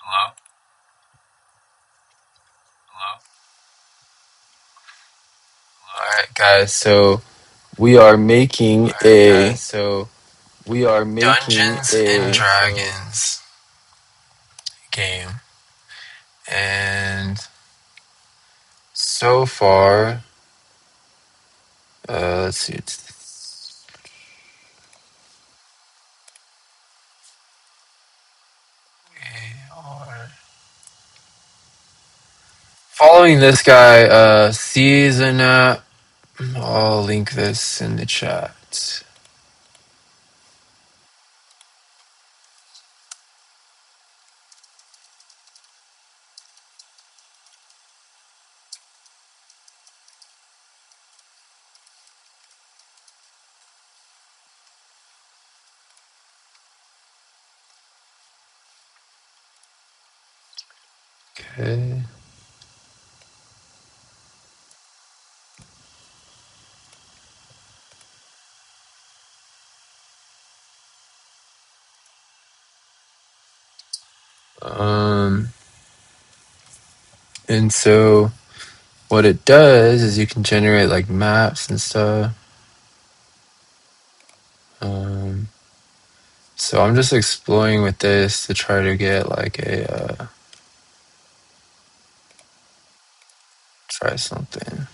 Hello? Hello? Alright, guys, so we are making a Dungeons and so Dragons game. And so far, let's see. We are following this guy, season. I'll link this in the chat. Okay. And so what it does is you can generate like maps and stuff. So I'm just exploring with this to try to get like try something.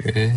Okay.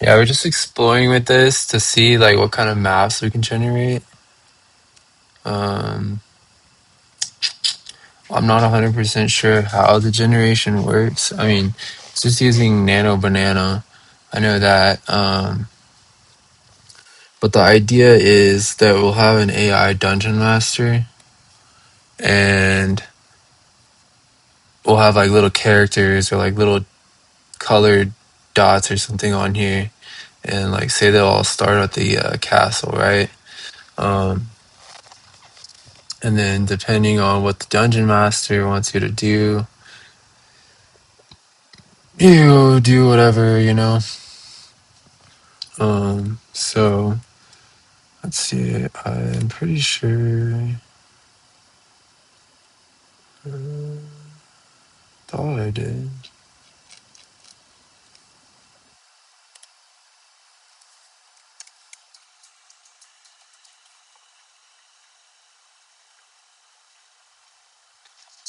Yeah, we're just exploring with this to see like what kind of maps we can generate. Um, I'm not 100% sure how the generation works. I mean, it's just using Nano Banana. I know that. But the idea is that we'll have an AI dungeon master and we'll have like little characters or like little colored dots or something on here. And like say they'll all start at the castle, right? Um, and then depending on what the dungeon master wants you to do, you do whatever, you know. So let's see. I'm pretty sure. Thought I did.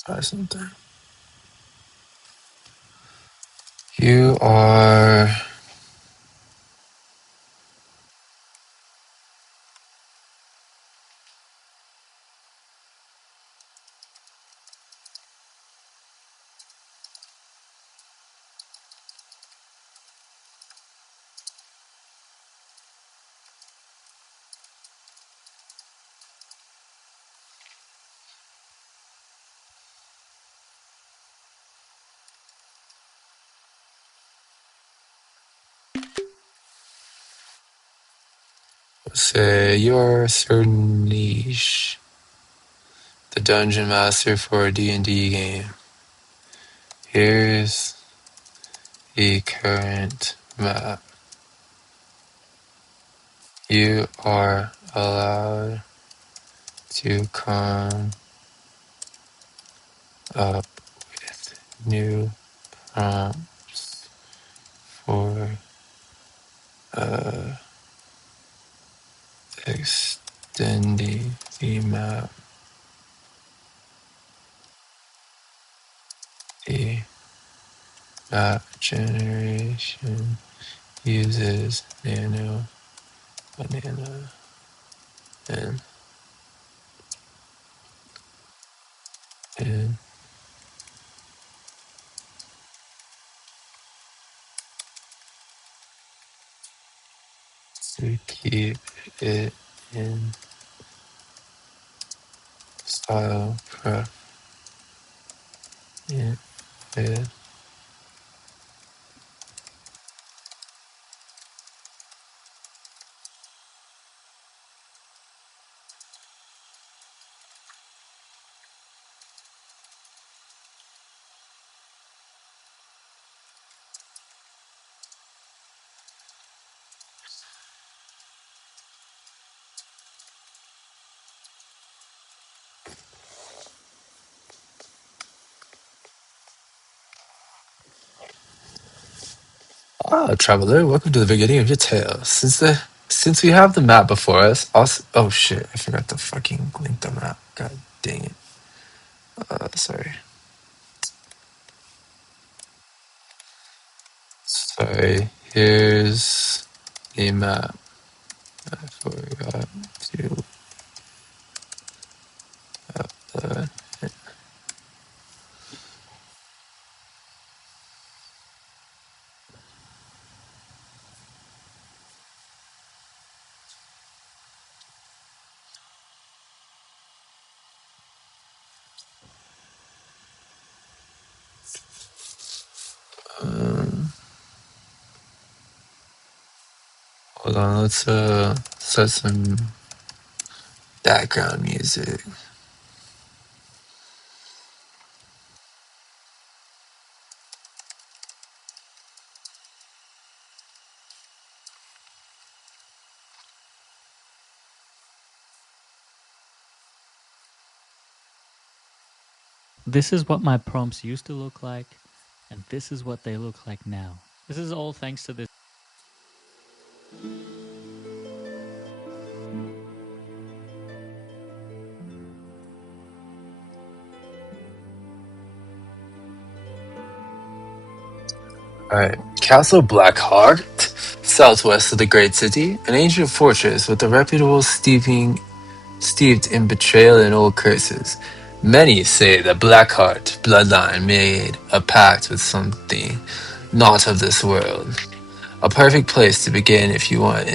Try something. You are. Let's say you're Sir Niche, the dungeon master for a D&D game. Here's the current map. You are allowed to come up with new prompts for uh, extending the map. The map generation uses nano, banana, and and to keep it in style prep it with traveler, welcome to the beginning of your tale. Since we have the map before us, also oh shit, I forgot to fucking link the map. God dang it. Sorry. Sorry. Here's the map. I forgot to upload. Um, Hold on, let's set some background music. This is what my prompts used to look like, and this is what they look like now. This is all thanks to this. Alright. Castle Blackheart, southwest of the great city, an ancient fortress with a reputable steeped in betrayal and old curses. Many say the Blackheart bloodline made a pact with something not of this world. A perfect place to begin if you want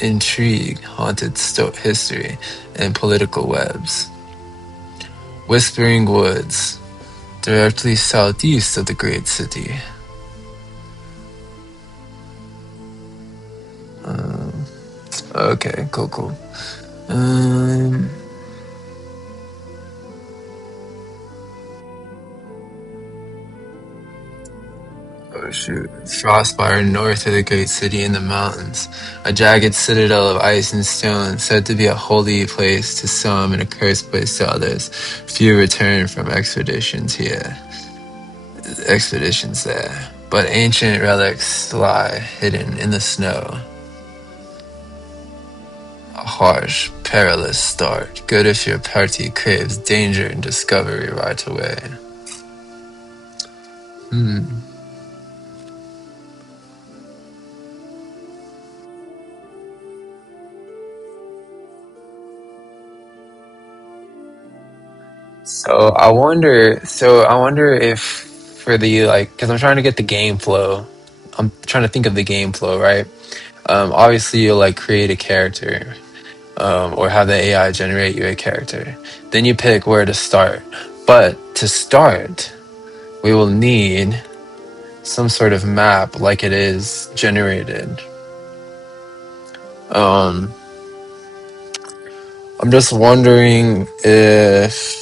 intrigue, haunted history, and political webs. Whispering Woods, directly southeast of the great city. Um, okay, cool. Um, oh shoot. Frostfire north of the great city in the mountains. A jagged citadel of ice and stone, said to be a holy place to some and a cursed place to others. Few return from expeditions there. But ancient relics lie hidden in the snow. A harsh, perilous start. Good if your party craves danger and discovery right away. So I wonder if for the because I'm trying to get the game flow. I'm trying to think of the game flow, right? Obviously you'll like create a character, or have the AI generate you a character. Then you pick where to start. But to start, we will need some sort of map like it is generated. Um, I'm just wondering if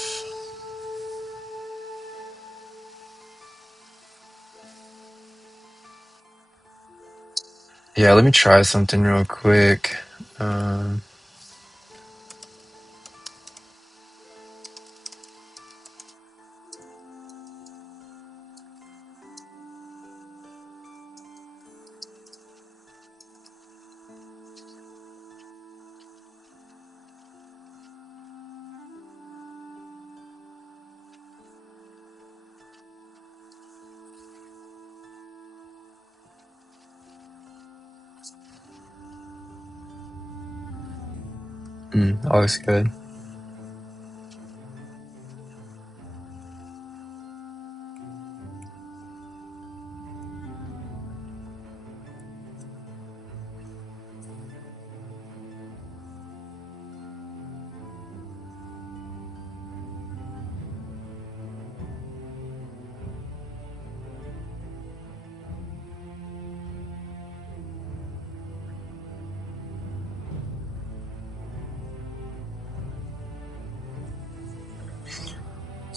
yeah, let me try something real quick. Um, That looks good.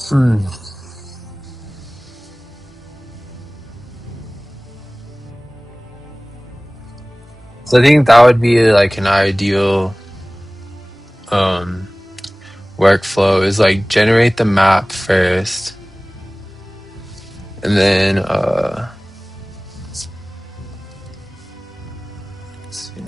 Hmm. So I think that would be like an ideal um workflow is like generate the map first and then let's see.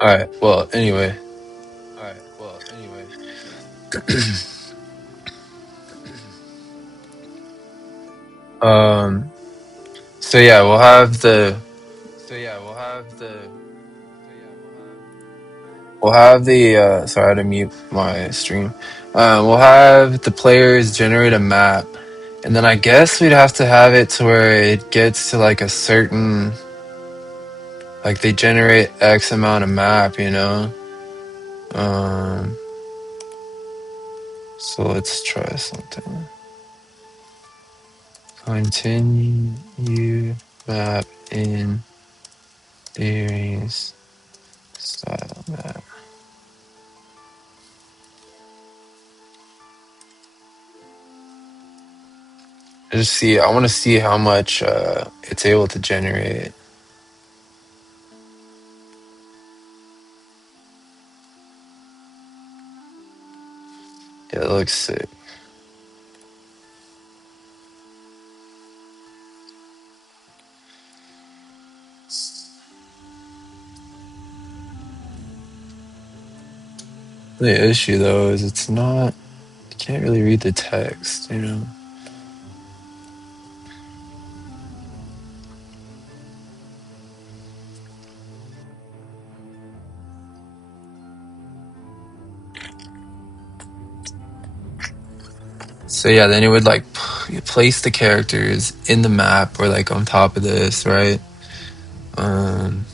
All right. Well, anyway. Um. So yeah, we'll have the sorry, I had to mute my stream. We'll have the players generate a map, and then I guess we'd have to have it to where it gets to like a certain like they generate X amount of map, you know. Um. So let's try something. Continue map in series style map. I want to see how much it's able to generate. Yeah, it looks sick. The issue though is it's not. You can't really read the text, you know. So yeah, then it would like place the characters in the map or like on top of this, right? Um,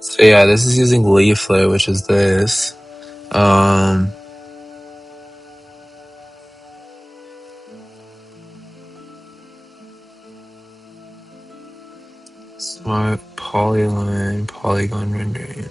so yeah, this is using leaflet, which is this. Um, Smart polyline polygon rendering.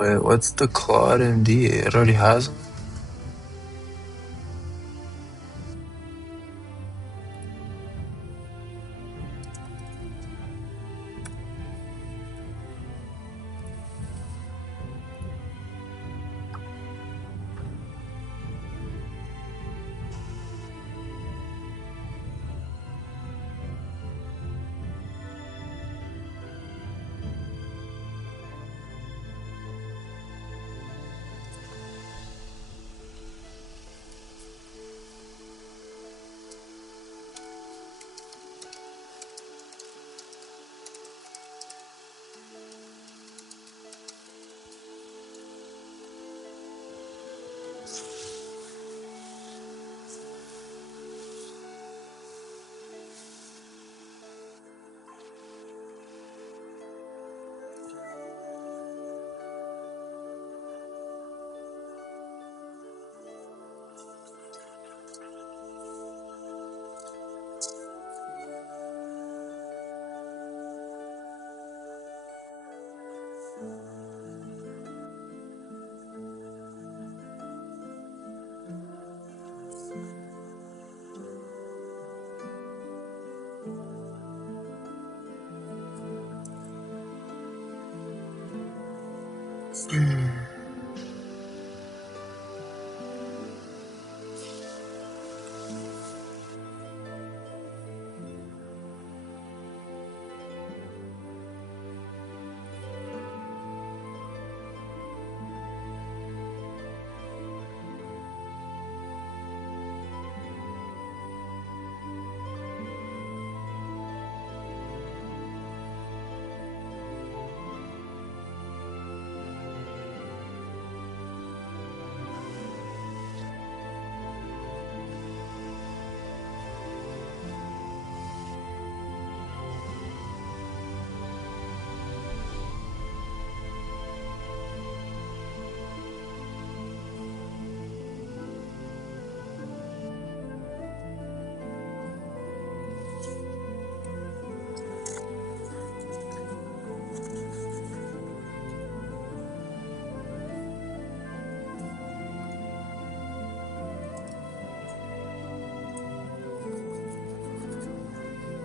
Wait, what's the Claude MD? It already has one?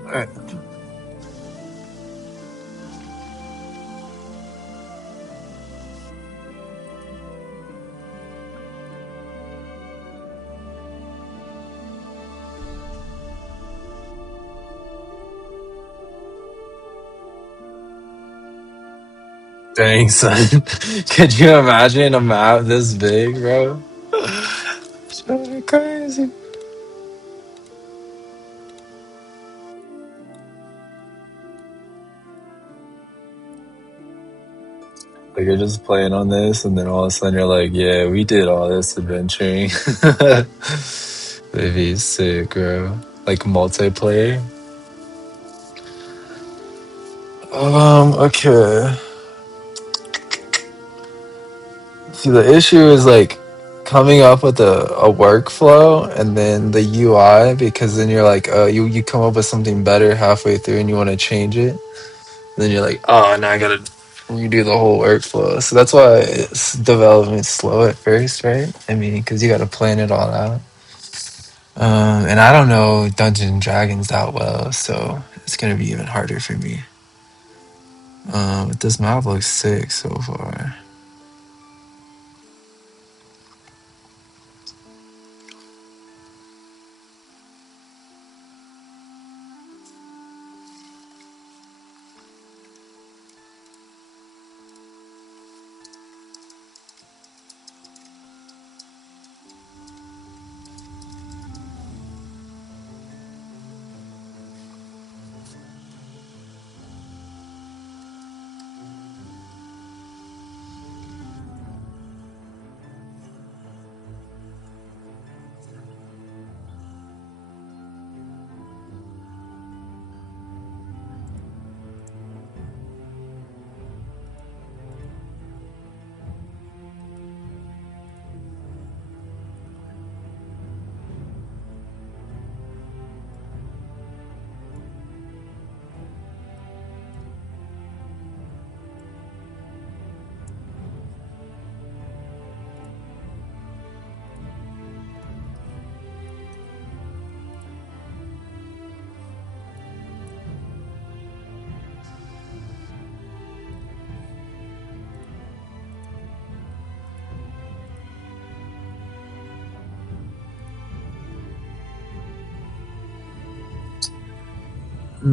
Alright. Dang, son. Could you imagine a map this big, bro? That's crazy. Like you're just playing on this, and then all of a sudden you're like, "Yeah, we did all this adventuring." That'd be sick, bro. Like multiplayer. Okay. See, the issue is like coming up with a workflow and then the UI, because then you're like, you come up with something better halfway through and you want to change it. And then you're like, oh, now I gotta redo the whole workflow. So that's why development's slow at first, right? I mean, because you gotta plan it all out. And I don't know Dungeons and Dragons that well, so it's gonna be even harder for me. But this map looks sick so far. I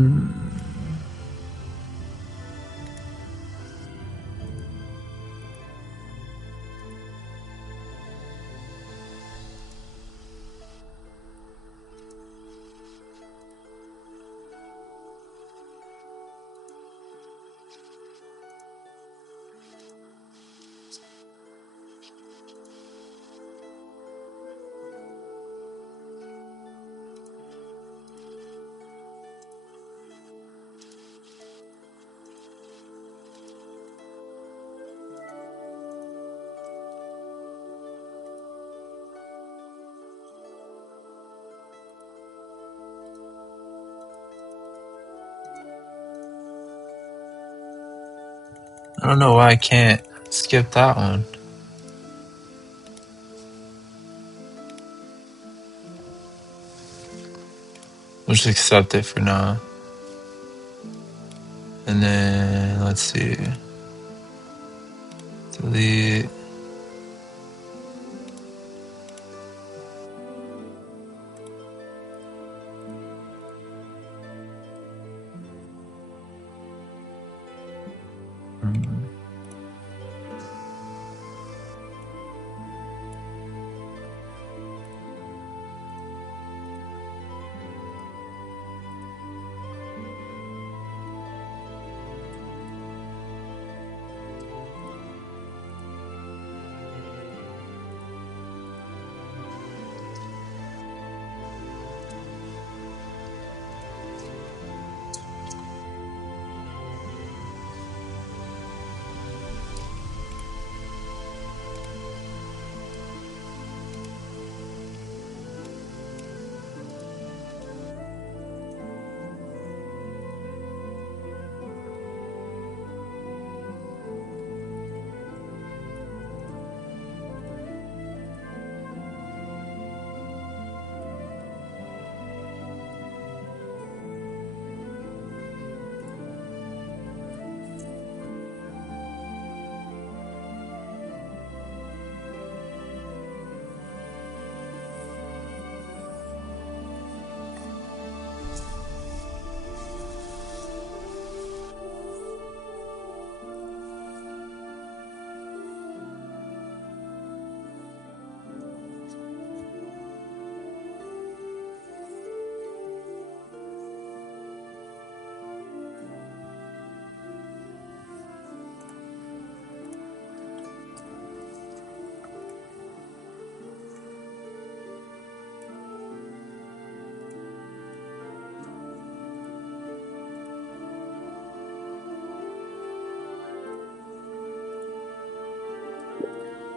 don't know why I can't skip that one. We'll just accept it for now. And then, let's see. Delete.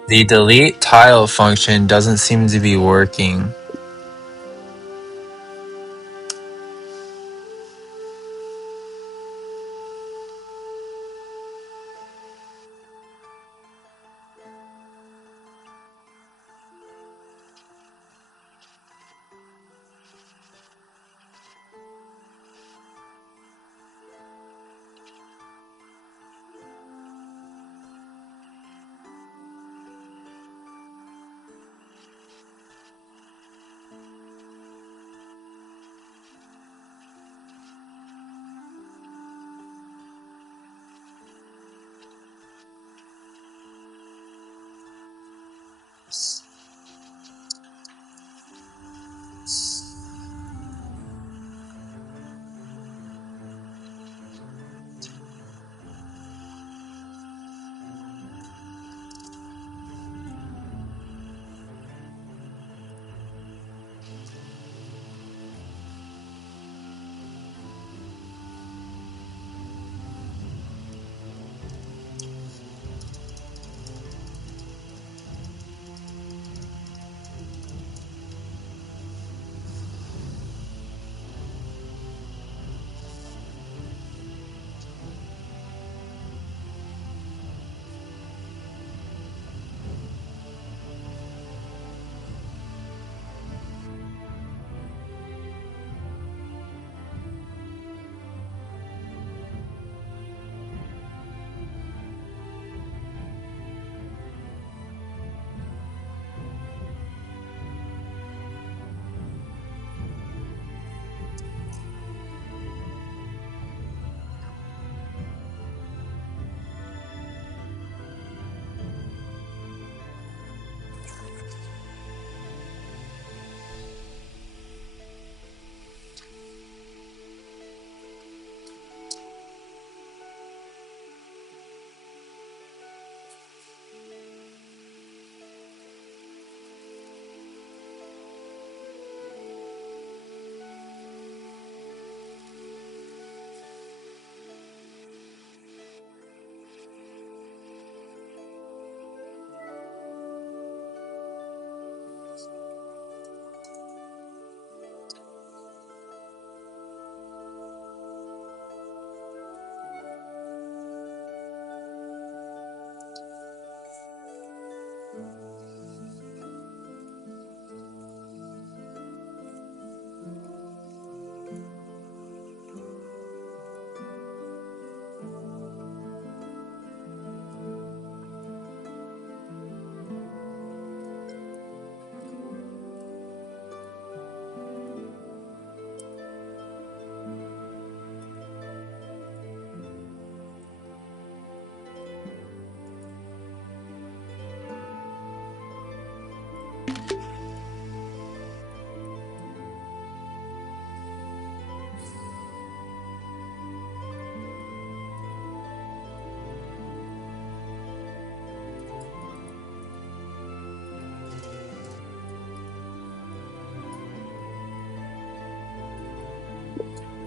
The delete tile function doesn't seem to be working.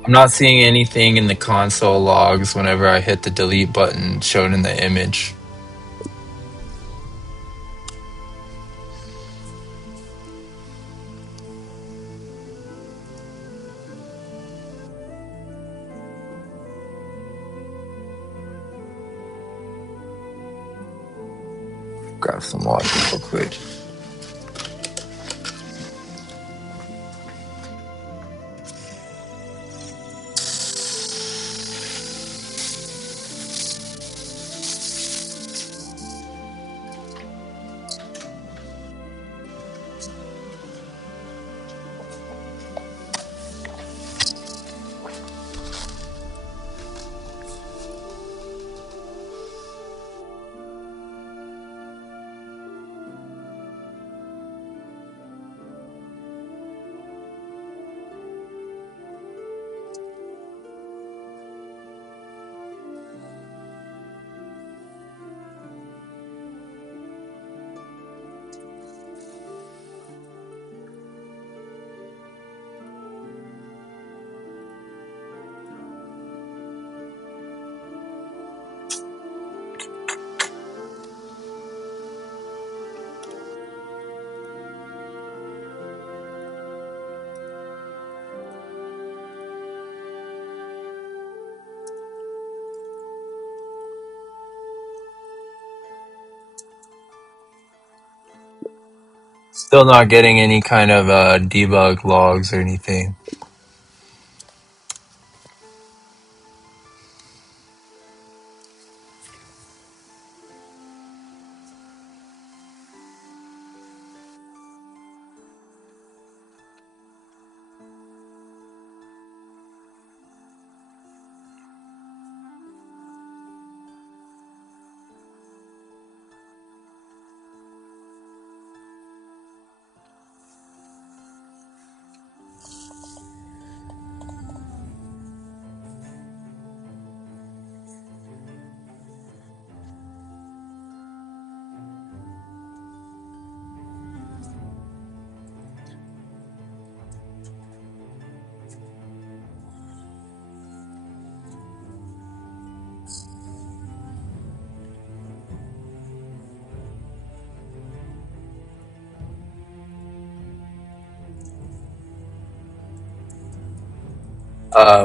I'm not seeing anything in the console logs whenever I hit the delete button shown in the image. Grab some water real quick. Still not getting any kind of debug logs or anything.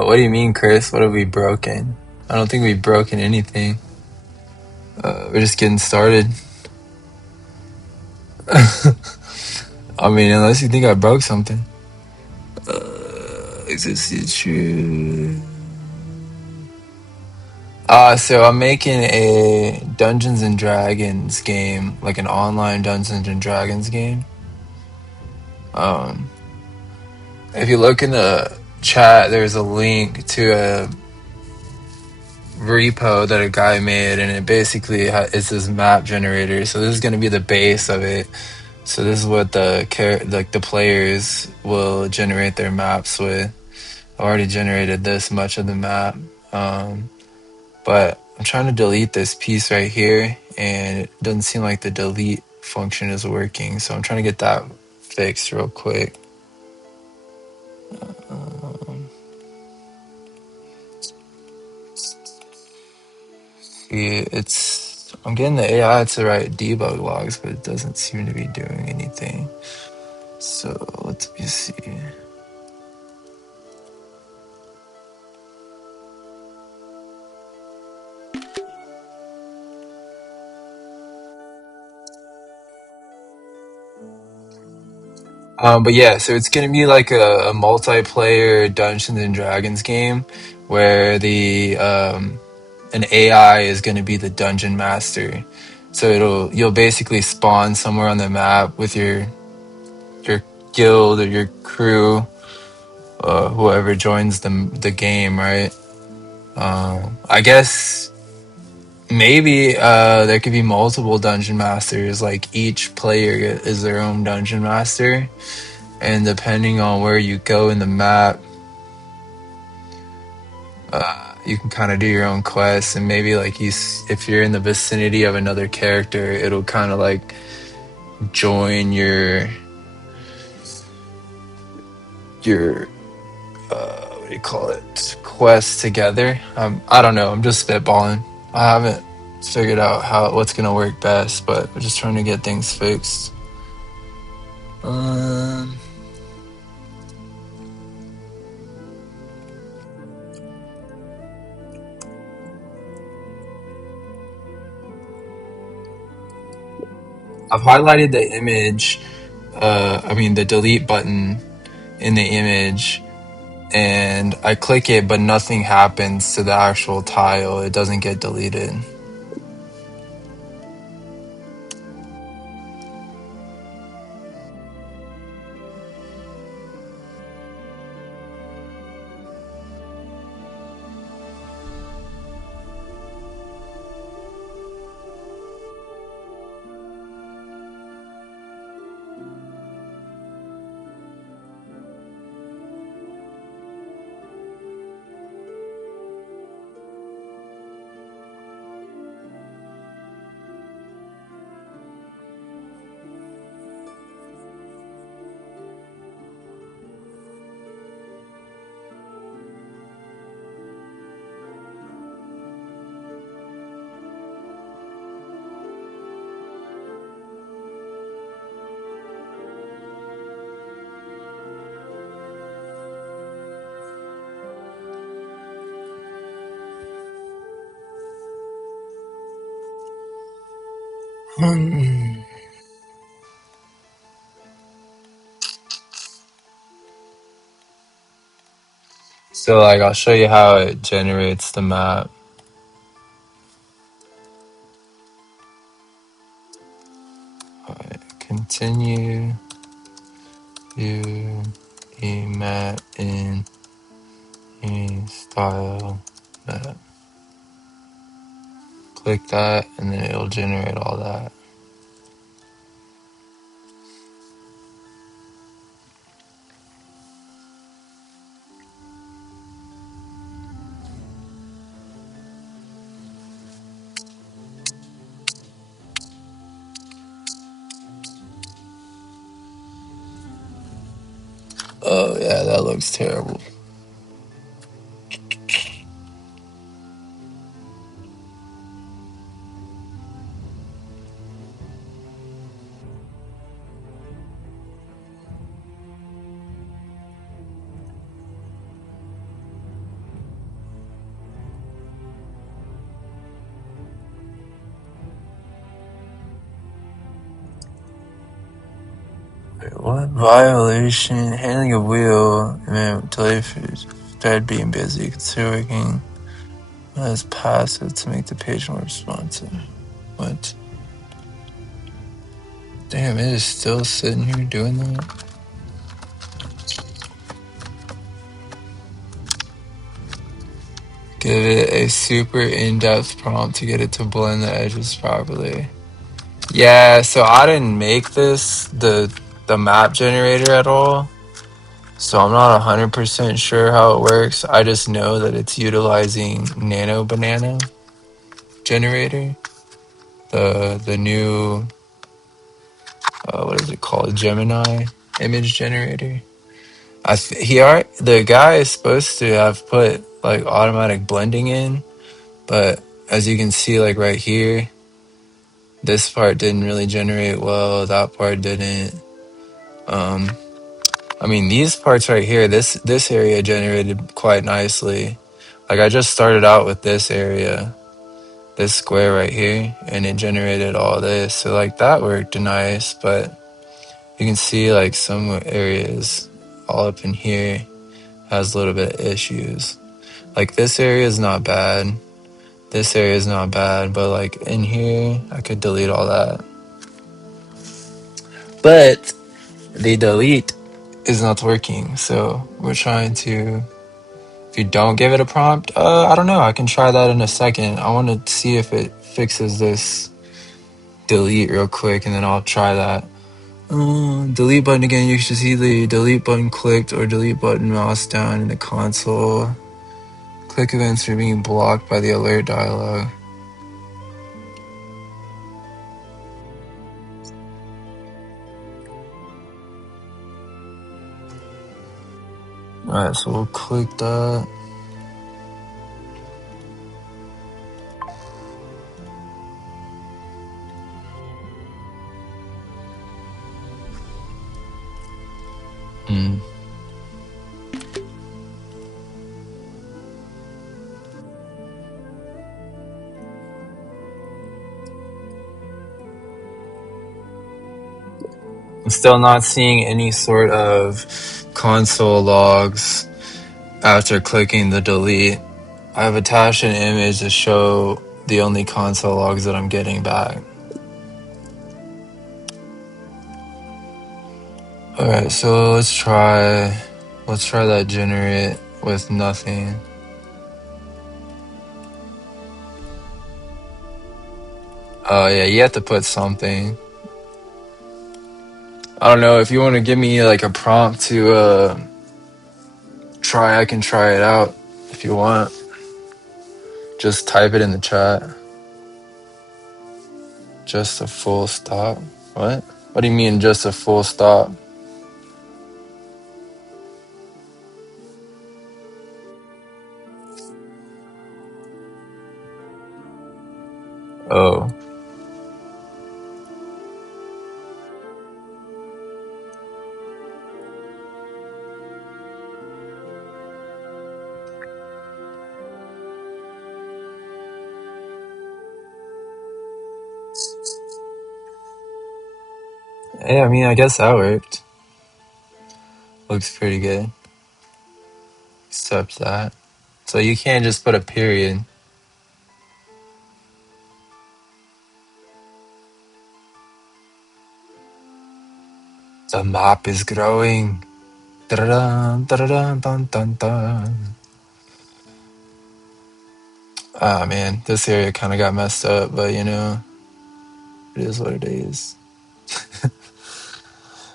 What do you mean, Chris? What have we broken? I don't think we've broken anything. We're just getting started. I mean, unless you think I broke something. Is this true? So I'm making a Dungeons and Dragons game, like an online Dungeons and Dragons game. If you look in the chat, there's a link to a repo that a guy made, and it basically it's this map generator. So this is going to be the base of it. So this is what the players will generate their maps with. I already generated this much of the map, but I'm trying to delete this piece right here, and it doesn't seem like the delete function is working. So I'm trying to get that fixed real quick. I'm getting the AI to write debug logs, but it doesn't seem to be doing anything. So let me see. But yeah, so it's gonna be like a multiplayer Dungeons and Dragons game where an AI is gonna be the dungeon master. So you'll basically spawn somewhere on the map with your guild or your crew, whoever joins the game, right? I guess maybe there could be multiple dungeon masters. Like each player is their own dungeon master, and depending on where you go in the map, you can kind of do your own quests. And maybe like if you're in the vicinity of another character, it'll kind of like join your do you call it, quest together. I don't know. I'm just spitballing. I haven't figured out what's gonna work best, but we're just trying to get things fixed. Um, I've highlighted the image. I mean the delete button in the image, and I click it, but nothing happens to the actual tile. It doesn't get deleted. So like I'll show you how it generates the map. Continue to a map in a style map. Click that and then it'll generate all that. Oh yeah, that looks terrible. Wait, what? Violation, handling a wheel, man, delay for Fed being busy, consider working as passive to make the page more responsive. What? Damn, it is still sitting here doing that? Give it a super in-depth prompt to get it to blend the edges properly. Yeah, so I didn't make this, the map generator at all. So I'm not 100% sure how it works. I just know that it's utilizing Nano Banana generator. The new what is it called? Gemini image generator. The guy is supposed to have put like automatic blending in, but as you can see, like right here, this part didn't really generate well. That part didn't. I mean, these parts right here, this area generated quite nicely. Like I just started out with this area, this square right here, and it generated all this. So like that worked nice, but you can see like some areas all up in here has a little bit of issues. Like this area is not bad. This area is not bad, but like in here, I could delete all that. But the delete is not working, so we're trying to. If you don't give it a prompt, I don't know. I can try that in a second. I want to see if it fixes this delete real quick, and then I'll try that. Delete button again. You should see the delete button clicked or delete button mouse down in the console. Click events are being blocked by the alert dialog. Alright, so we'll click that. Hmm. I'm still not seeing any sort of console logs after clicking the delete. I've attached an image to show the only console logs that I'm getting back. Alright, so let's try that generate with nothing. Oh yeah, you have to put something. I don't know, if you want to give me like a prompt to try, I can try it out if you want. Just type it in the chat. Just a full stop. What? What do you mean just a full stop? Oh. Yeah, I mean, I guess that worked. Looks pretty good. Except that. So you can't just put a period. The map is growing. Da-da-dun, da-da-dun, dun, dun, dun. Ah, man, this area kind of got messed up, but you know, it is what it is.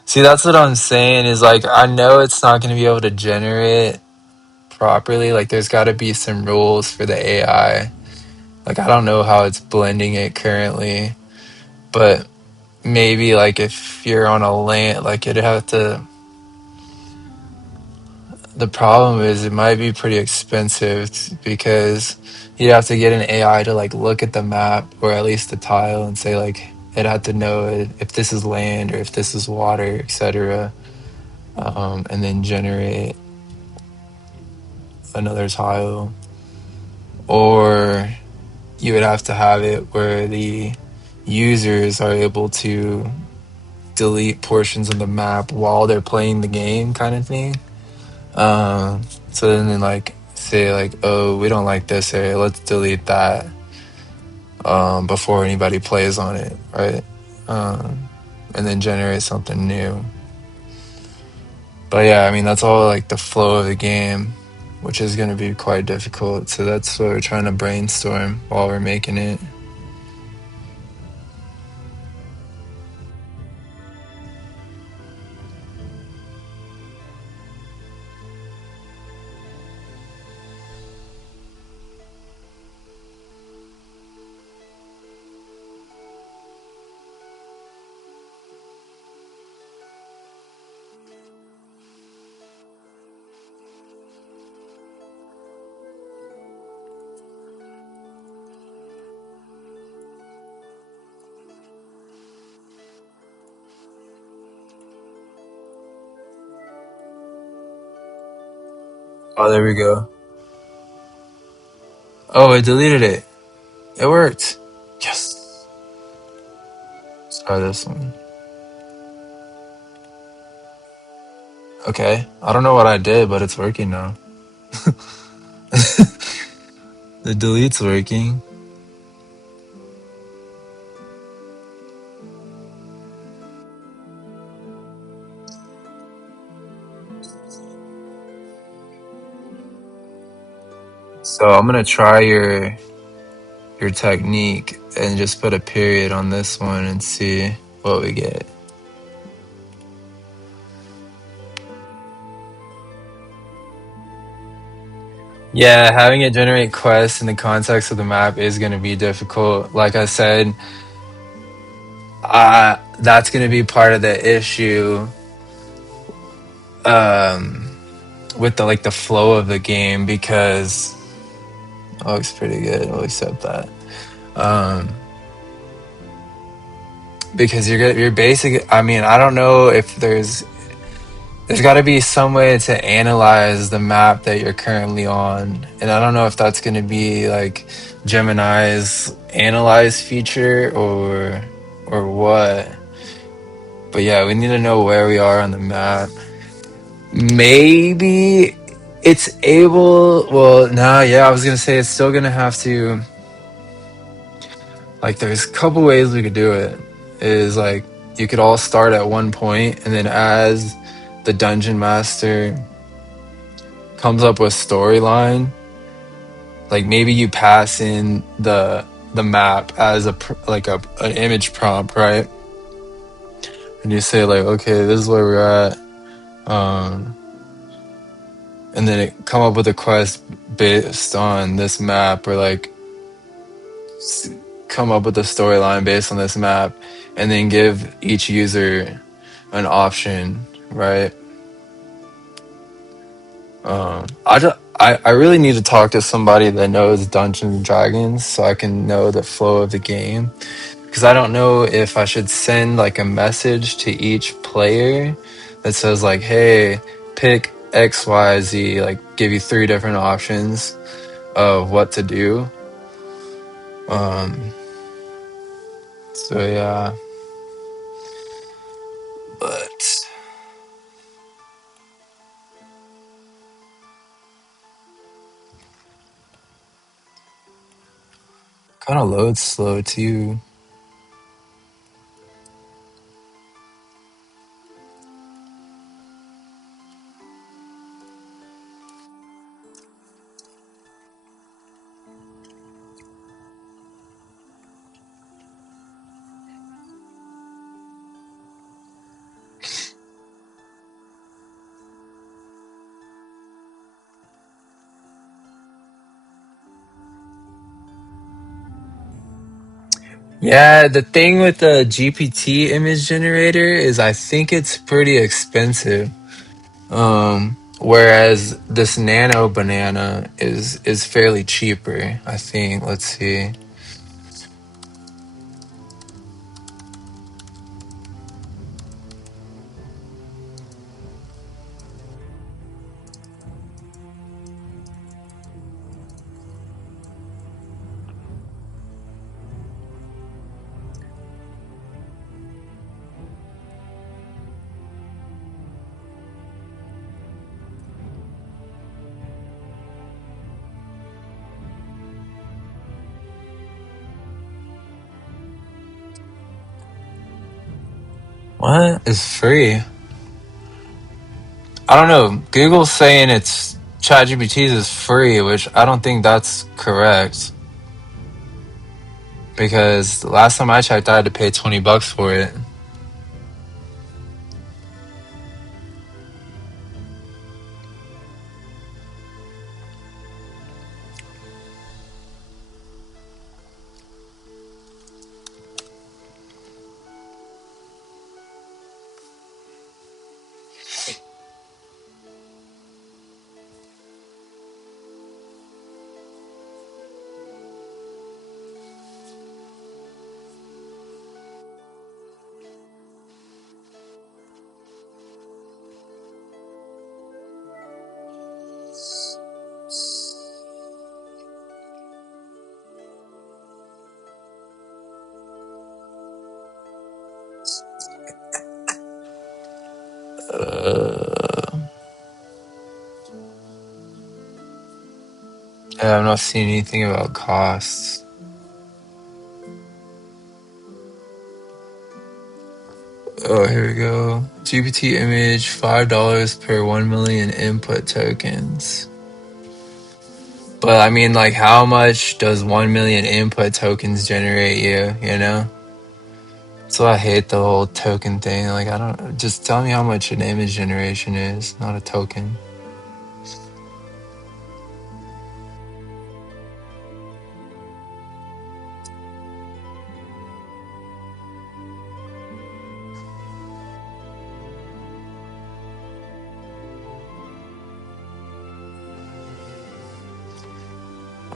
See, that's what I'm saying is like, I know it's not going to be able to generate properly. Like, there's got to be some rules for the AI. Like, I don't know how it's blending it currently, but maybe like if you're on a land, like it'd have to. The problem is it might be pretty expensive because you'd have to get an AI to like look at the map or at least the tile and say like it had to know if this is land or if this is water, etc. And then generate another tile. Or you would have to have it where the users are able to delete portions of the map while they're playing the game, kind of thing. So then like say like, oh, we don't like this area, let's delete that before anybody plays on it, right? And then generate something new. But yeah, I mean, that's all like the flow of the game, which is going to be quite difficult. So that's what we're trying to brainstorm while we're making it. Oh, there we go. Oh, it deleted it. It worked. Yes. Let's try this one. Okay. I don't know what I did, but it's working now. The delete's working. So I'm gonna try your technique and just put a period on this one and see what we get. Yeah, having it generate quests in the context of the map is going to be difficult. Like I said, that's going to be part of the issue with the like the flow of the game, because it looks pretty good. I'll accept that. Because you're basic. I mean, I don't know if there's got to be some way to analyze the map that you're currently on, and I don't know if that's going to be like Gemini's analyze feature or what. But yeah, we need to know where we are on the map. Maybe it's able. Well, no, yeah, I was gonna say it's still gonna have to. Like, there's a couple ways we could do it. Is like you could all start at one point, and then as the dungeon master comes up with storyline, like maybe you pass in the map as like an image prompt, right? And you say like, okay, this is where we're at, and then it come up with a quest based on this map, or like come up with a storyline based on this map, and then give each user an option, right? I really need to talk to somebody that knows Dungeons and Dragons so I can know the flow of the game, because I don't know if I should send like a message to each player that says like, hey, pick XYZ, like give you 3 different options of what to do. So yeah, but kind of loads slow too. Yeah, the thing with the GPT image generator is I think it's pretty expensive. Whereas this nano banana is fairly cheaper, I think. Let's see. What is free? I don't know. Google's saying it's ChatGPT's is free, which I don't think that's correct. Because the last time I checked, I had to pay $20 for it. Yeah, I'm not seeing anything about costs. Oh, here we go. GPT image, $5 per 1 million input tokens. But I mean, like, how much does 1 million input tokens generate you, you know? So I hate the whole token thing. Like, I don't, just tell me how much an image generation is, not a token.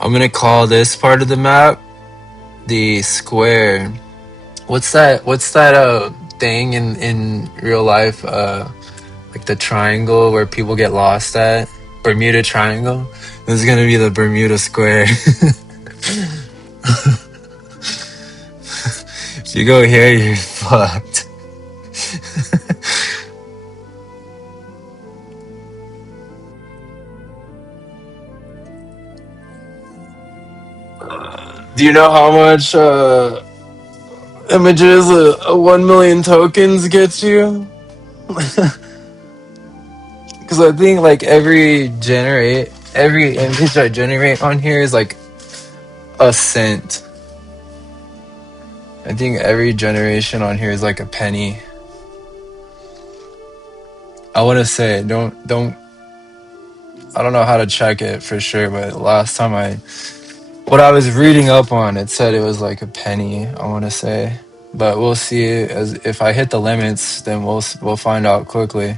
I'm gonna call this part of the map the square. What's that thing in real life, like the triangle where people get lost at? Bermuda Triangle. This is gonna be the Bermuda Square. If you go here, you're fucked. Do you know how much images a 1 million tokens gets you? Because I think like every image I generate on here is like a cent. I think every generation on here is like a penny. I want to say don't I don't know how to check it for sure, but last time what I was reading up on, it said it was like a penny, I want to say. But we'll see. As if I hit the limits, then we'll find out quickly.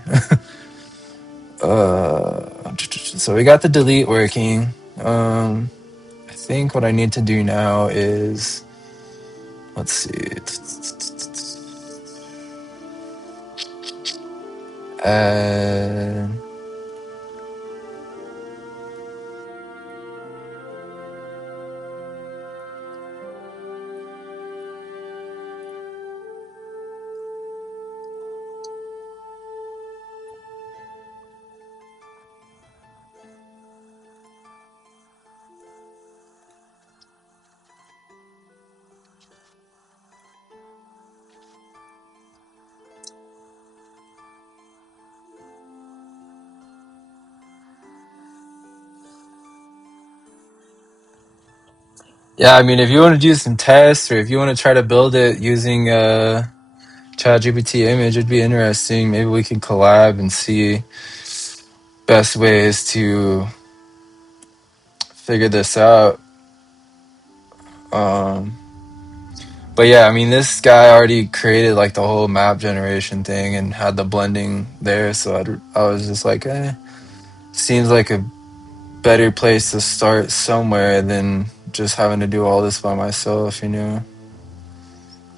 So we got the delete working. I think what I need to do now is, let's see. Uh, yeah, I mean, if you want to do some tests or if you want to try to build it using ChatGPT image, it'd be interesting. Maybe we can collab and see best ways to figure this out. Um, but yeah, I mean, this guy already created like the whole map generation thing and had the blending there, so I was just like, seems like a better place to start somewhere than just having to do all this by myself, you know?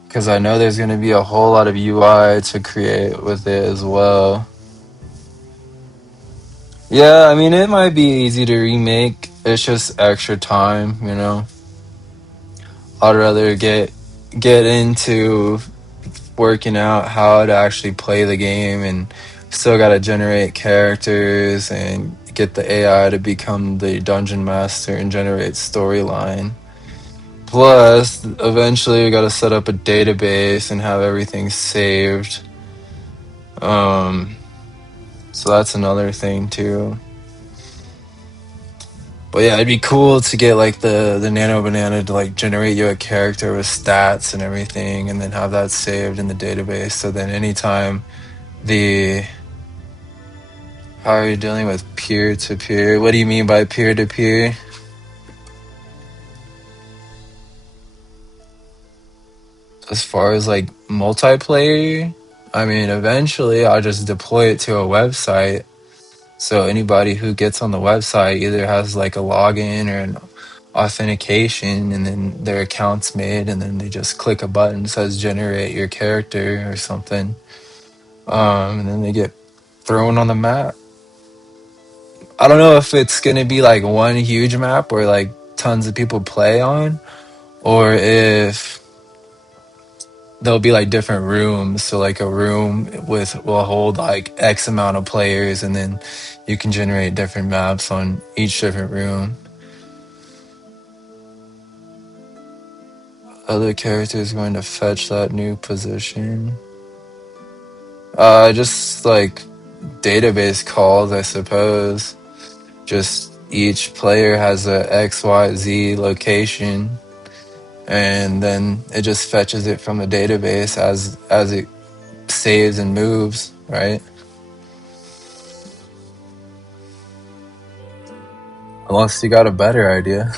Because I know there's going to be a whole lot of UI to create with it as well. Yeah, I mean, it might be easy to remake. It's just extra time, you know? I'd rather get into working out how to actually play the game, and still got to generate characters and get the AI to become the dungeon master and generate storyline. Plus, eventually we got to set up a database and have everything saved. So that's another thing too. But yeah, it'd be cool to get like the nano banana to like generate you a character with stats and everything, and then have that saved in the database. So then anytime the how are you dealing with peer to peer? What do you mean by peer to peer? As far as like multiplayer, I mean, eventually I'll just deploy it to a website. So anybody who gets on the website either has like a login or an authentication, and then their account's made, and then they just click a button that says generate your character or something. And then they get thrown on the map. I don't know if it's gonna be like one huge map where like tons of people play on, or if there'll be like different rooms. So like a room will hold like X amount of players, and then you can generate different maps on each different room. Other characters going to fetch that new position. Just like database calls, I suppose. Just each player has a XYZ location, and then it just fetches it from the database as it saves and moves, right? Unless you got a better idea.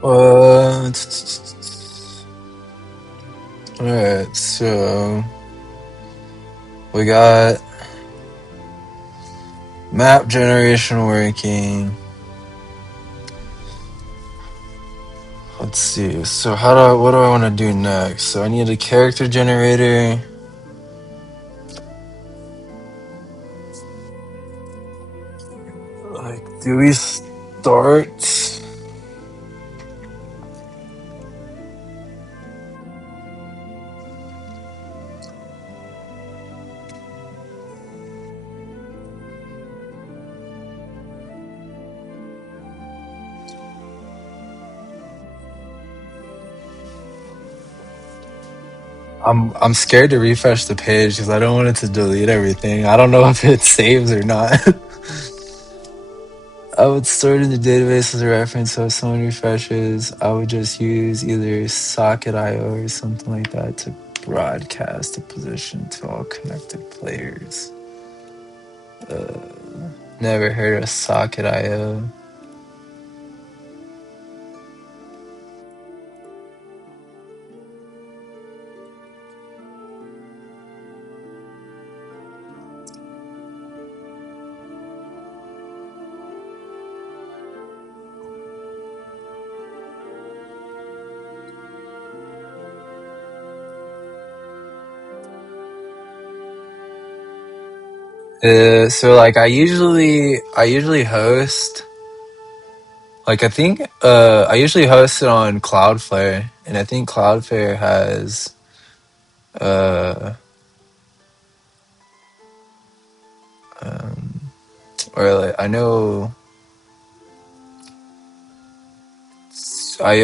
What? Alright, so we got map generation working. Let's see. So what do I want to do next? So I need a character generator. Like, do we start? I'm scared to refresh the page because I don't want it to delete everything. I don't know if it saves or not. I would store it in the database as a reference, so if someone refreshes, I would just use either Socket.io or something like that to broadcast the position to all connected players. Never heard of Socket.io. So like I usually host, like I usually host it on Cloudflare, and I think Cloudflare has uh um or like I know I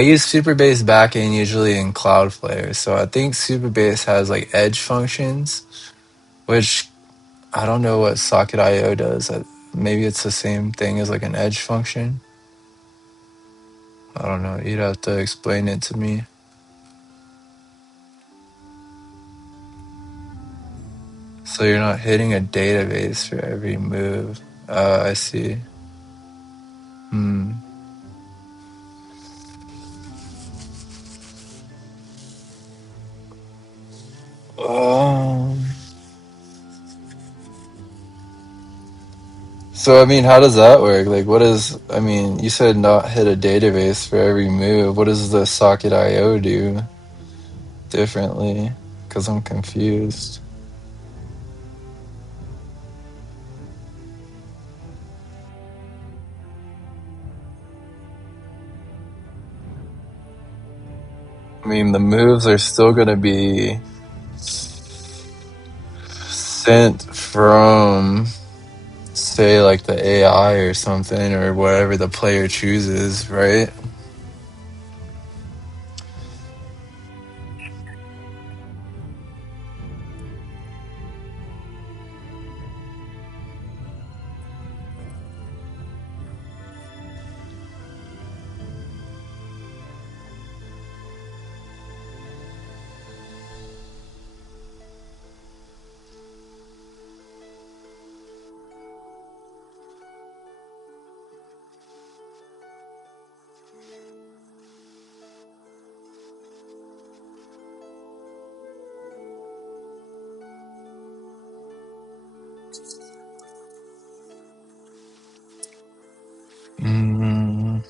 use Superbase backend usually in Cloudflare, so I think Superbase has like edge functions, which I don't know what Socket.io does. Maybe it's the same thing as like an edge function. I don't know. You'd have to explain it to me. So you're not hitting a database for every move. I see. Hmm. Um. So I mean, how does that work? Like, what is? I mean, you said not hit a database for every move. What does the Socket.io do differently? Because I'm confused. I mean, the moves are still gonna be sent from, say, like the AI or something, or whatever the player chooses, right? Mm.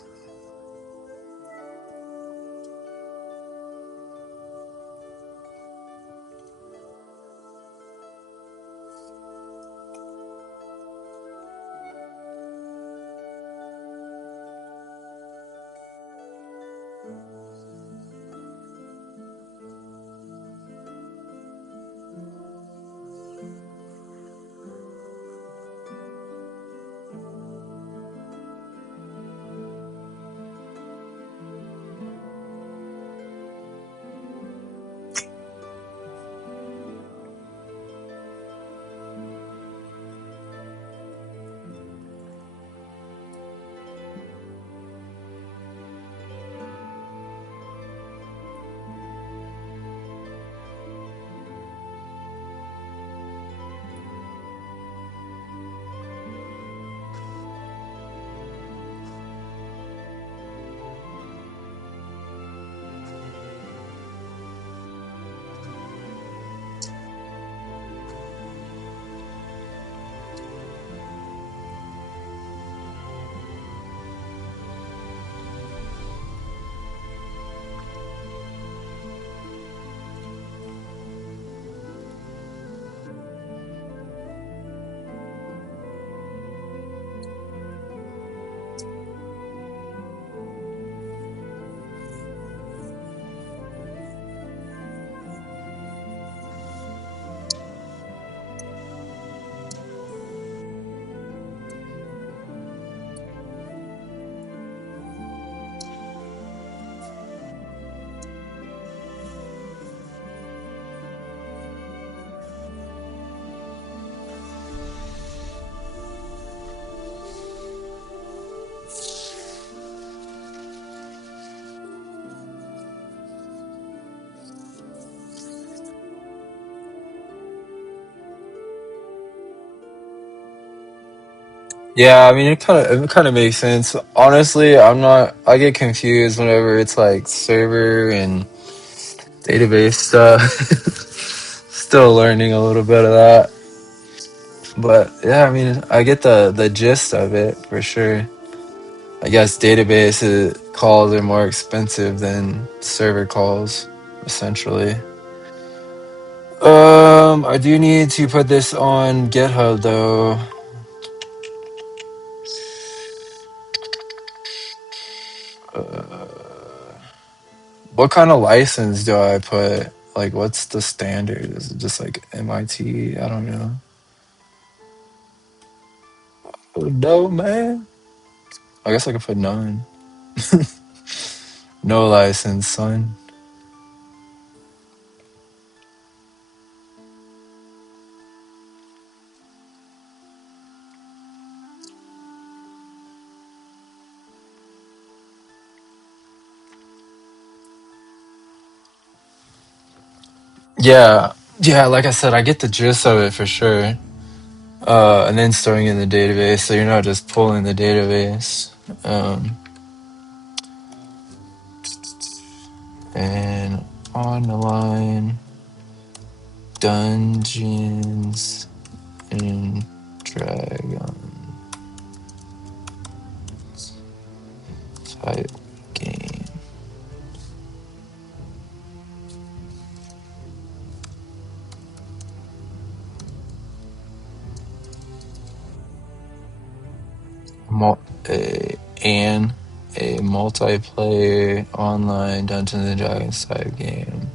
Yeah, I mean it kind of makes sense. Honestly, I get confused whenever it's like server and database stuff. Still learning a little bit of that. But yeah, I mean I get the gist of it for sure. I guess calls are more expensive than server calls, essentially. I do need to put this on GitHub though. What kind of license do I put? Like, what's the standard? Is it just like MIT? I don't know. Oh, no, man. I guess I could put none. No license, son. Yeah, yeah. Like I said, I get the gist of it for sure. And then storing in the database, so you're not just pulling the database. Um, and on the line, Dungeons and Dragons type game. Mul- a, and a multiplayer online Dungeons and Dragons type game.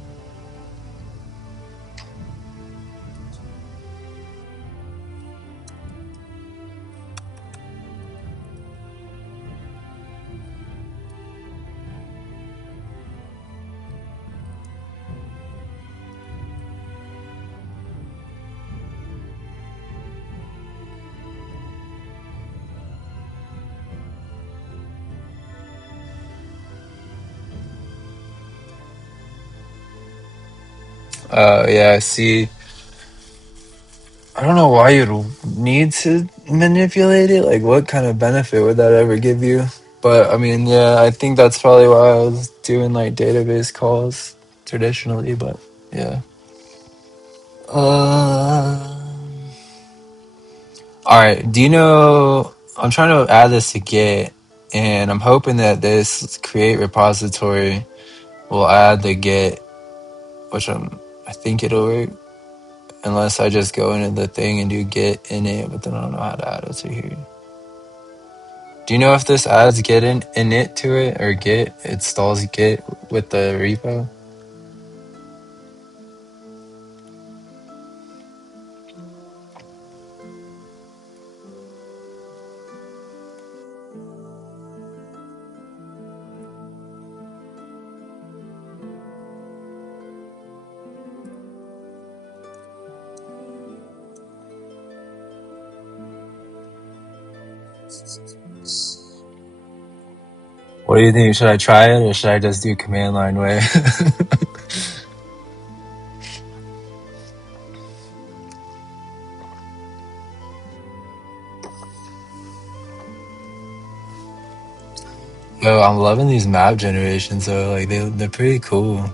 Yeah, I see. I don't know why you'd need to manipulate it. Like, what kind of benefit would that ever give you? But I mean, yeah, I think that's probably why I was doing like database calls traditionally. But yeah. All right. Do you know? I'm trying to add this to Git, and I'm hoping that this create repository will add the Git, which I think it'll work. Unless I just go into the thing and do Git in it, but then I don't know how to add it to here. Do you know if this adds Git in it to it, or Git installs Git with the repo? What do you think? Should I try it, or should I just do command line way? Yo, I'm loving these map generations though. Like they're pretty cool.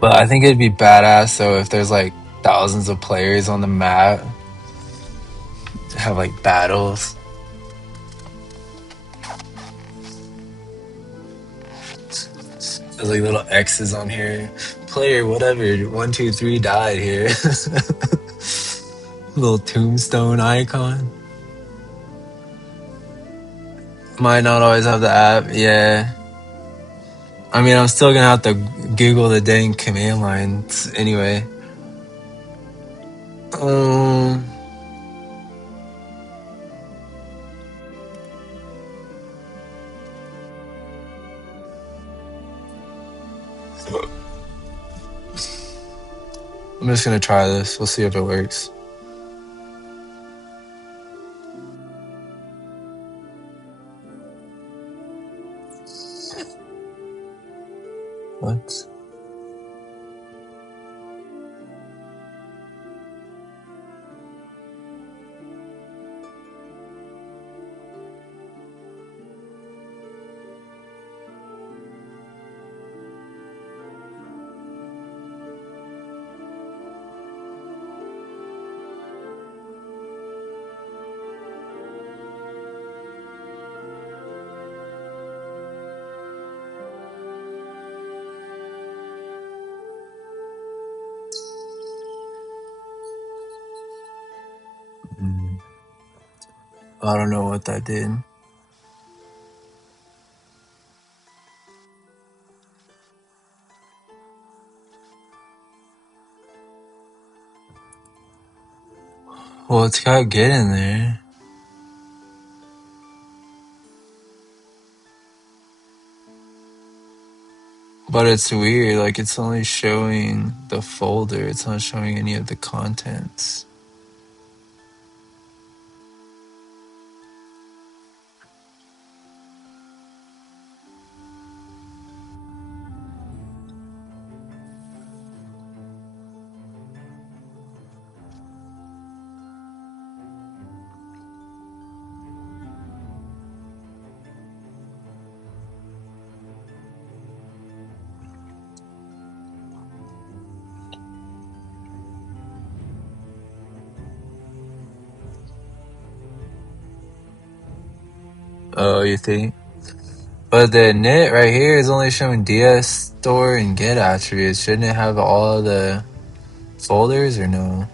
But I think it'd be badass though if there's like thousands of players on the map to have like battles. There's like little X's on here. Player whatever 123 died here. Little tombstone icon. Might not always have the app. Yeah. I mean, I'm still gonna have to Google the dang command lines anyway. Um, I'm just gonna try this. We'll see if it works. What? I don't know what that did. Well, it's got get in there. But it's weird, like it's only showing the folder, it's not showing any of the contents. Oh, you think? But the init right here is only showing DS store and get attributes. Shouldn't it have all the folders or no?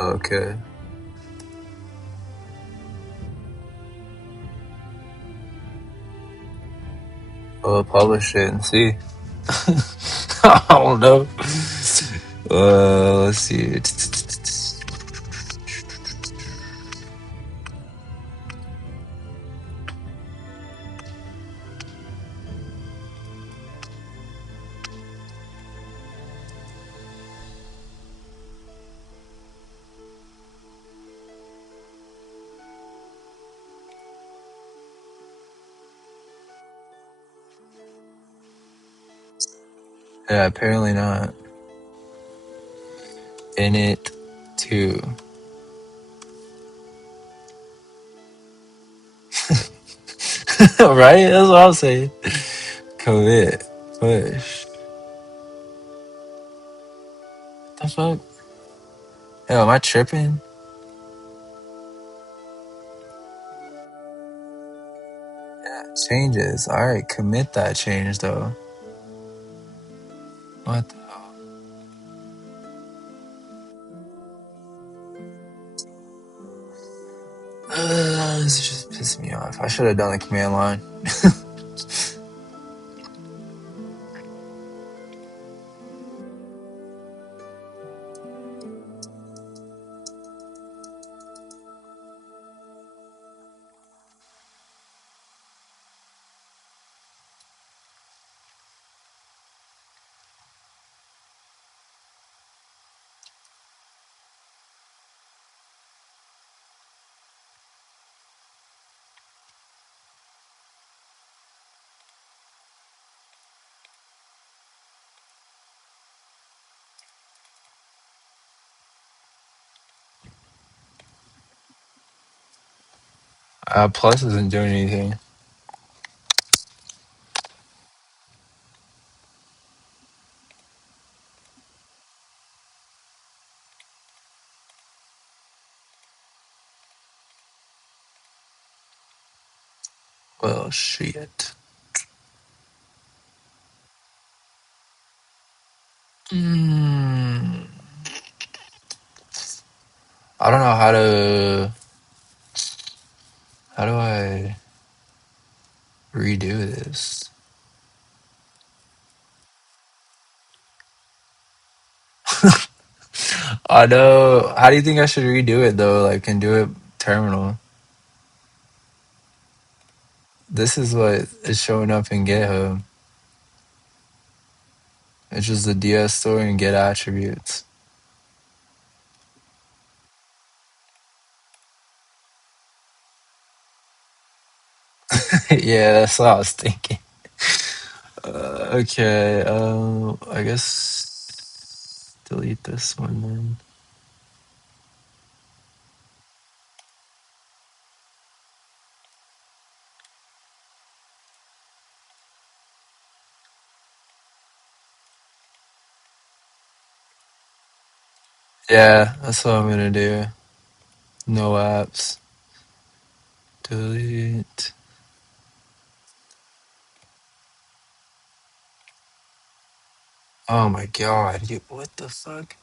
Okay. I'll publish it and see. I don't know. Let's see. Yeah, apparently not. Init 2. Right? That's what I'm saying. Commit. Push. What the fuck? Yo, am I tripping? Changes. Alright, commit that change though. What the hell? This just pissed me off. I should have done the command line. Plus isn't doing anything. Well, shit. Mm. I don't know how to. How do I redo this? I know. How do you think I should redo it though? Like, and do it terminal. This is what is showing up in GitHub. It's just the DS store and get attributes. Yeah, that's what I was thinking. Okay, I guess delete this one then. Yeah, that's what I'm gonna do. No apps. Delete. Oh my god, what the fuck?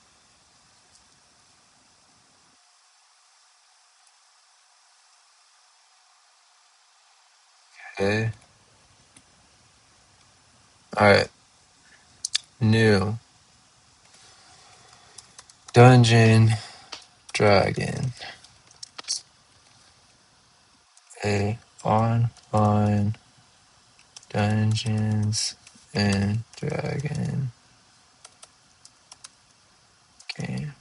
Okay. Alright. New. Dungeon Dragon. A online Dungeons and Dragon game.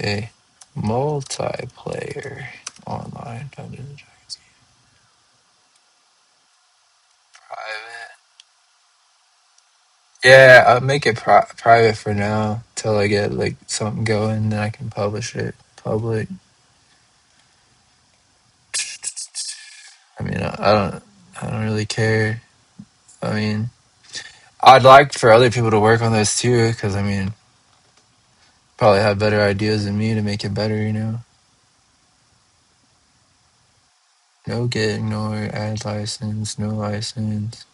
A multiplayer online Dungeons and Dragons game. Private. Yeah, I'll make it private for now till I get like something going, then I can publish it public. I mean, I don't really care. I mean, I'd like for other people to work on this too, because I mean, probably have better ideas than me to make it better, you know? No get, ignore, add license, no license.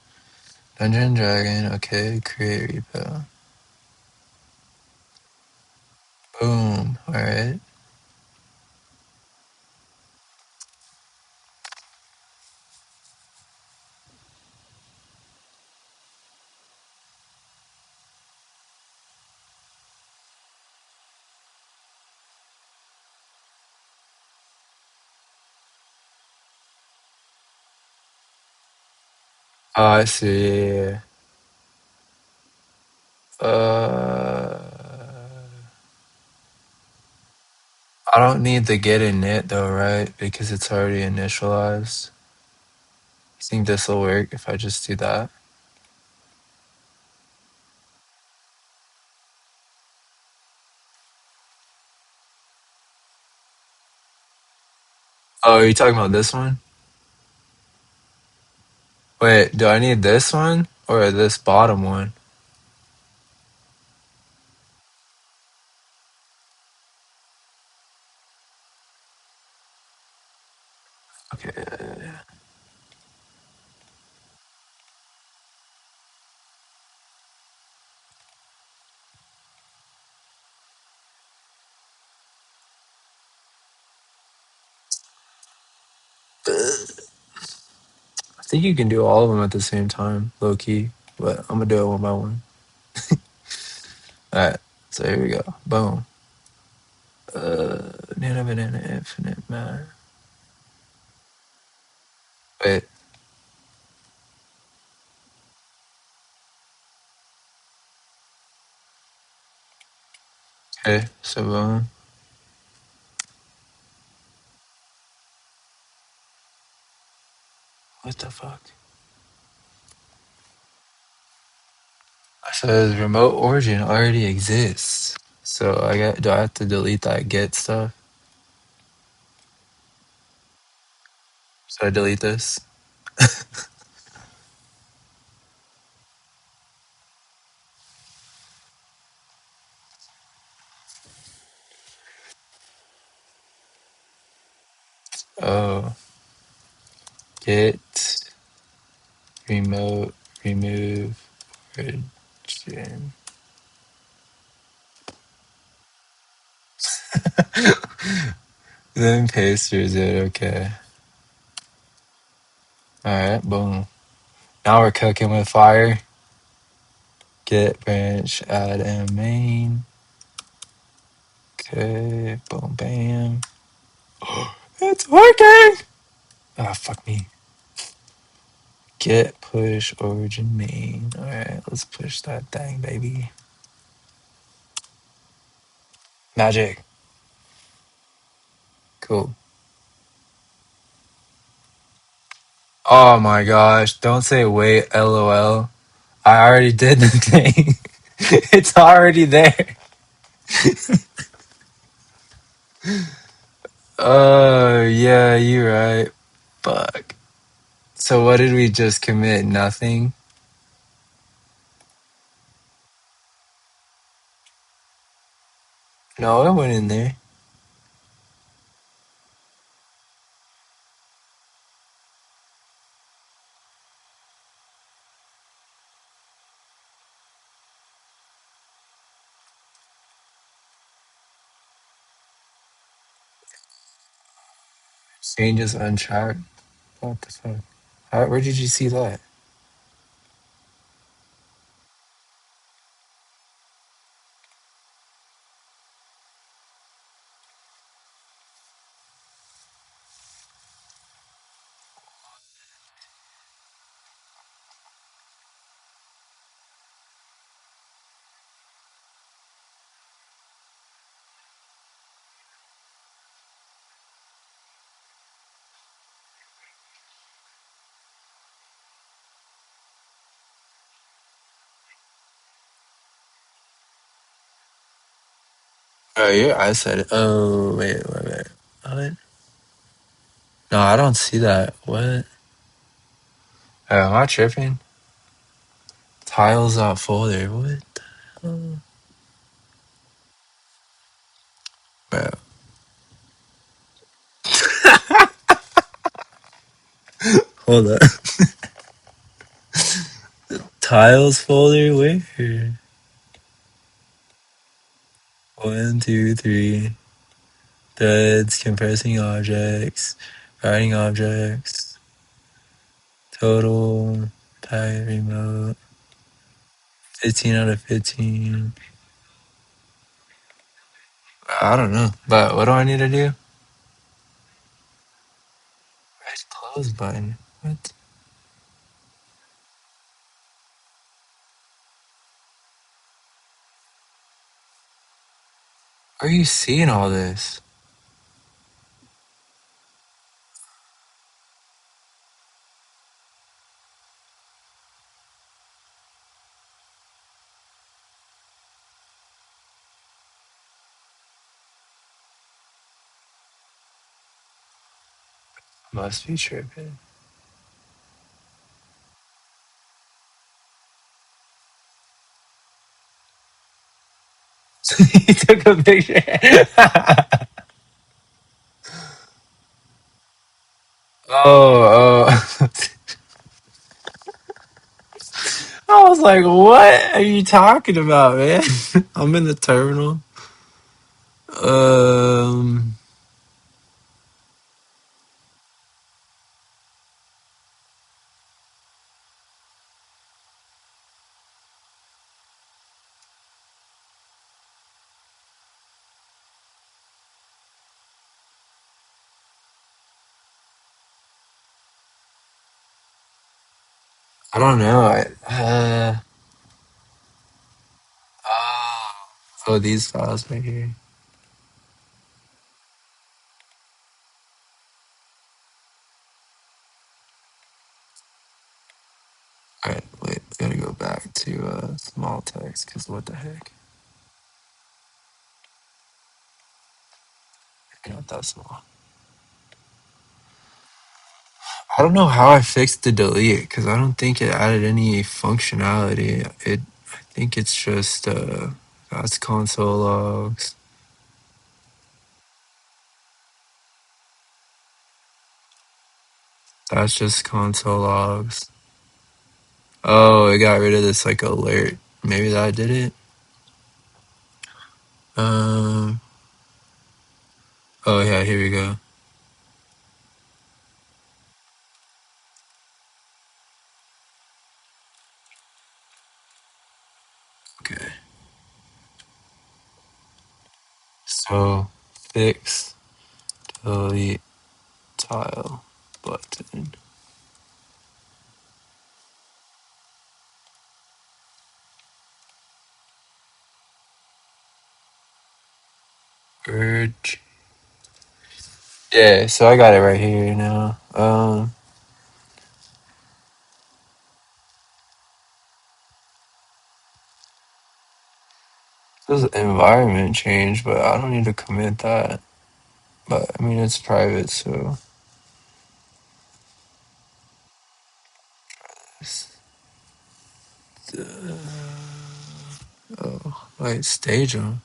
Dungeon Dragon, okay, create repo. Boom, alright. Oh, I see, yeah. I don't need the get init though, right? Because it's already initialized. You think this will work if I just do that? Oh, are you talking about this one? Wait, do I need this one or this bottom one? Okay. I think you can do all of them at the same time, low key, but I'm gonna do it one by one. Alright, so here we go. Boom. Nana banana infinite man. Wait, okay, so boom. What the fuck? I says remote origin already exists. So do I have to delete that get stuff? So I delete this? Oh, get remote remove origin. Then paste is it okay. Alright, boom. Now we're cooking with fire. Get branch, add and main. Okay, boom, bam. It's working! Ah, fuck me. Get push origin main. Alright, let's push that thing, baby. Magic. Cool. Oh my gosh, don't say wait, lol. I already did the thing. It's already there. Oh, yeah, you're right. Fuck. So what did we just commit? Nothing? No, it went in there. Changes untracked. What the fuck? Where did you see that? Oh, yeah, I said it. Oh, wait. What? No, I don't see that. What? Am I tripping? Tiles out folder. What? the- Bro, hold up. Tiles folder? Where? One, two, three. Threads, compressing objects, writing objects, total, type, remote, 15 out of 15. I don't know. But what do I need to do? Where's close button? What? Where are you seeing all this? Must be tripping. He took a picture. Oh. I was like, what are you talking about, man? I'm in the terminal. Um, I don't know. Oh, oh, these files right here. All right, wait. Gotta go back to small text because what the heck? Not that small. I don't know how I fixed the delete because I don't think it added any functionality. I think it's just that's console logs. That's just console logs. Oh, it got rid of this like alert. Maybe that did it. Um. Oh yeah, here we go. Okay. So fix delete tile button. Urge. Yeah, so I got it right here now. This environment change, but I don't need to commit that. But I mean, it's private, so. Oh, wait, stage them.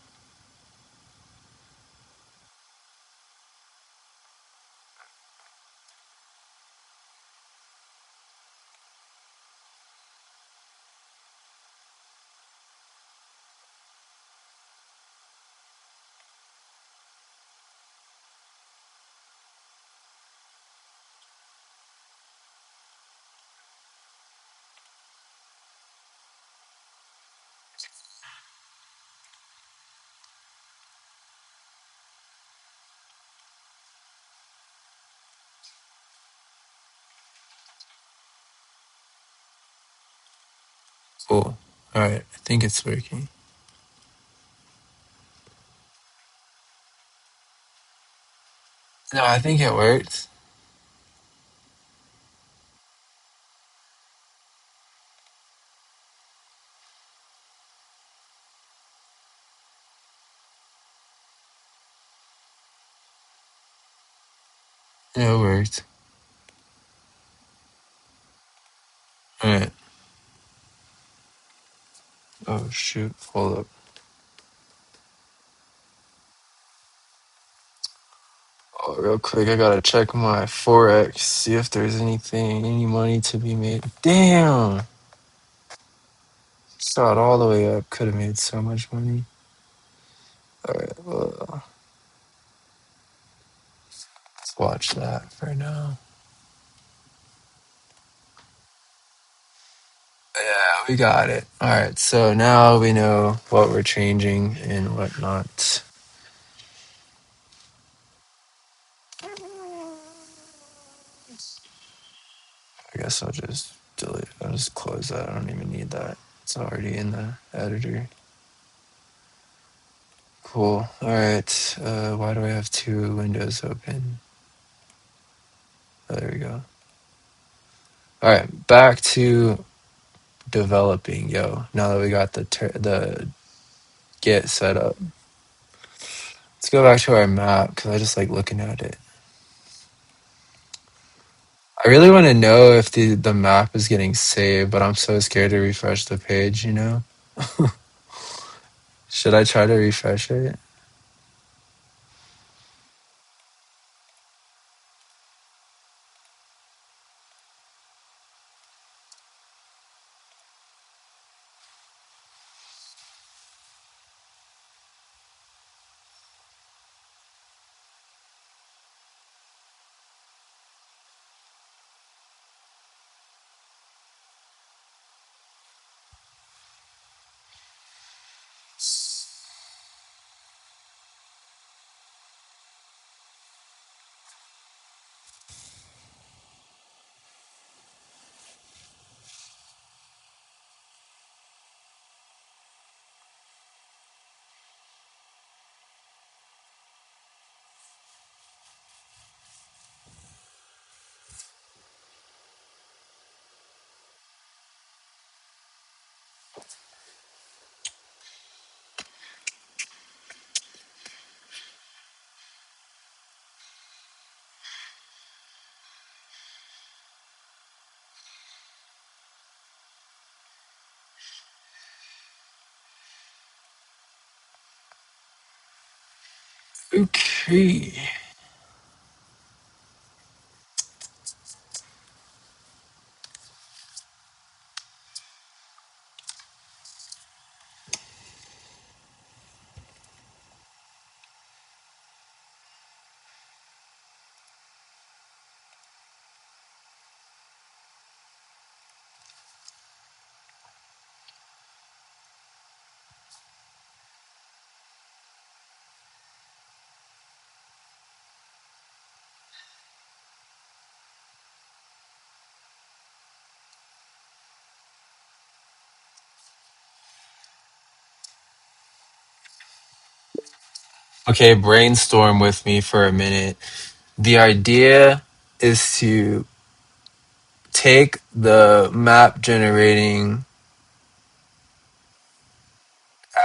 Cool. All right, I think it's working. No, I think it worked. Yeah, it worked. All right. Oh shoot! Hold up. Oh, real quick, I gotta check my forex, see if there's any money to be made. Damn! Saw it all the way up. Could have made so much money. All right, well, let's watch that for now. Yeah, we got it. All right, so now we know what we're changing and whatnot. I guess I'll just delete. I'll just close that. I don't even need that. It's already in the editor. Cool. All right. Why do I have two windows open? Oh, there we go. All right, back to developing, yo. Now that we got the Git set up, let's go back to our map because I just like looking at it. I really want to know if the map is getting saved, but I'm so scared to refresh the page. You know, should I try to refresh it? Okay. Okay, brainstorm with me for a minute. The idea is to take the map generating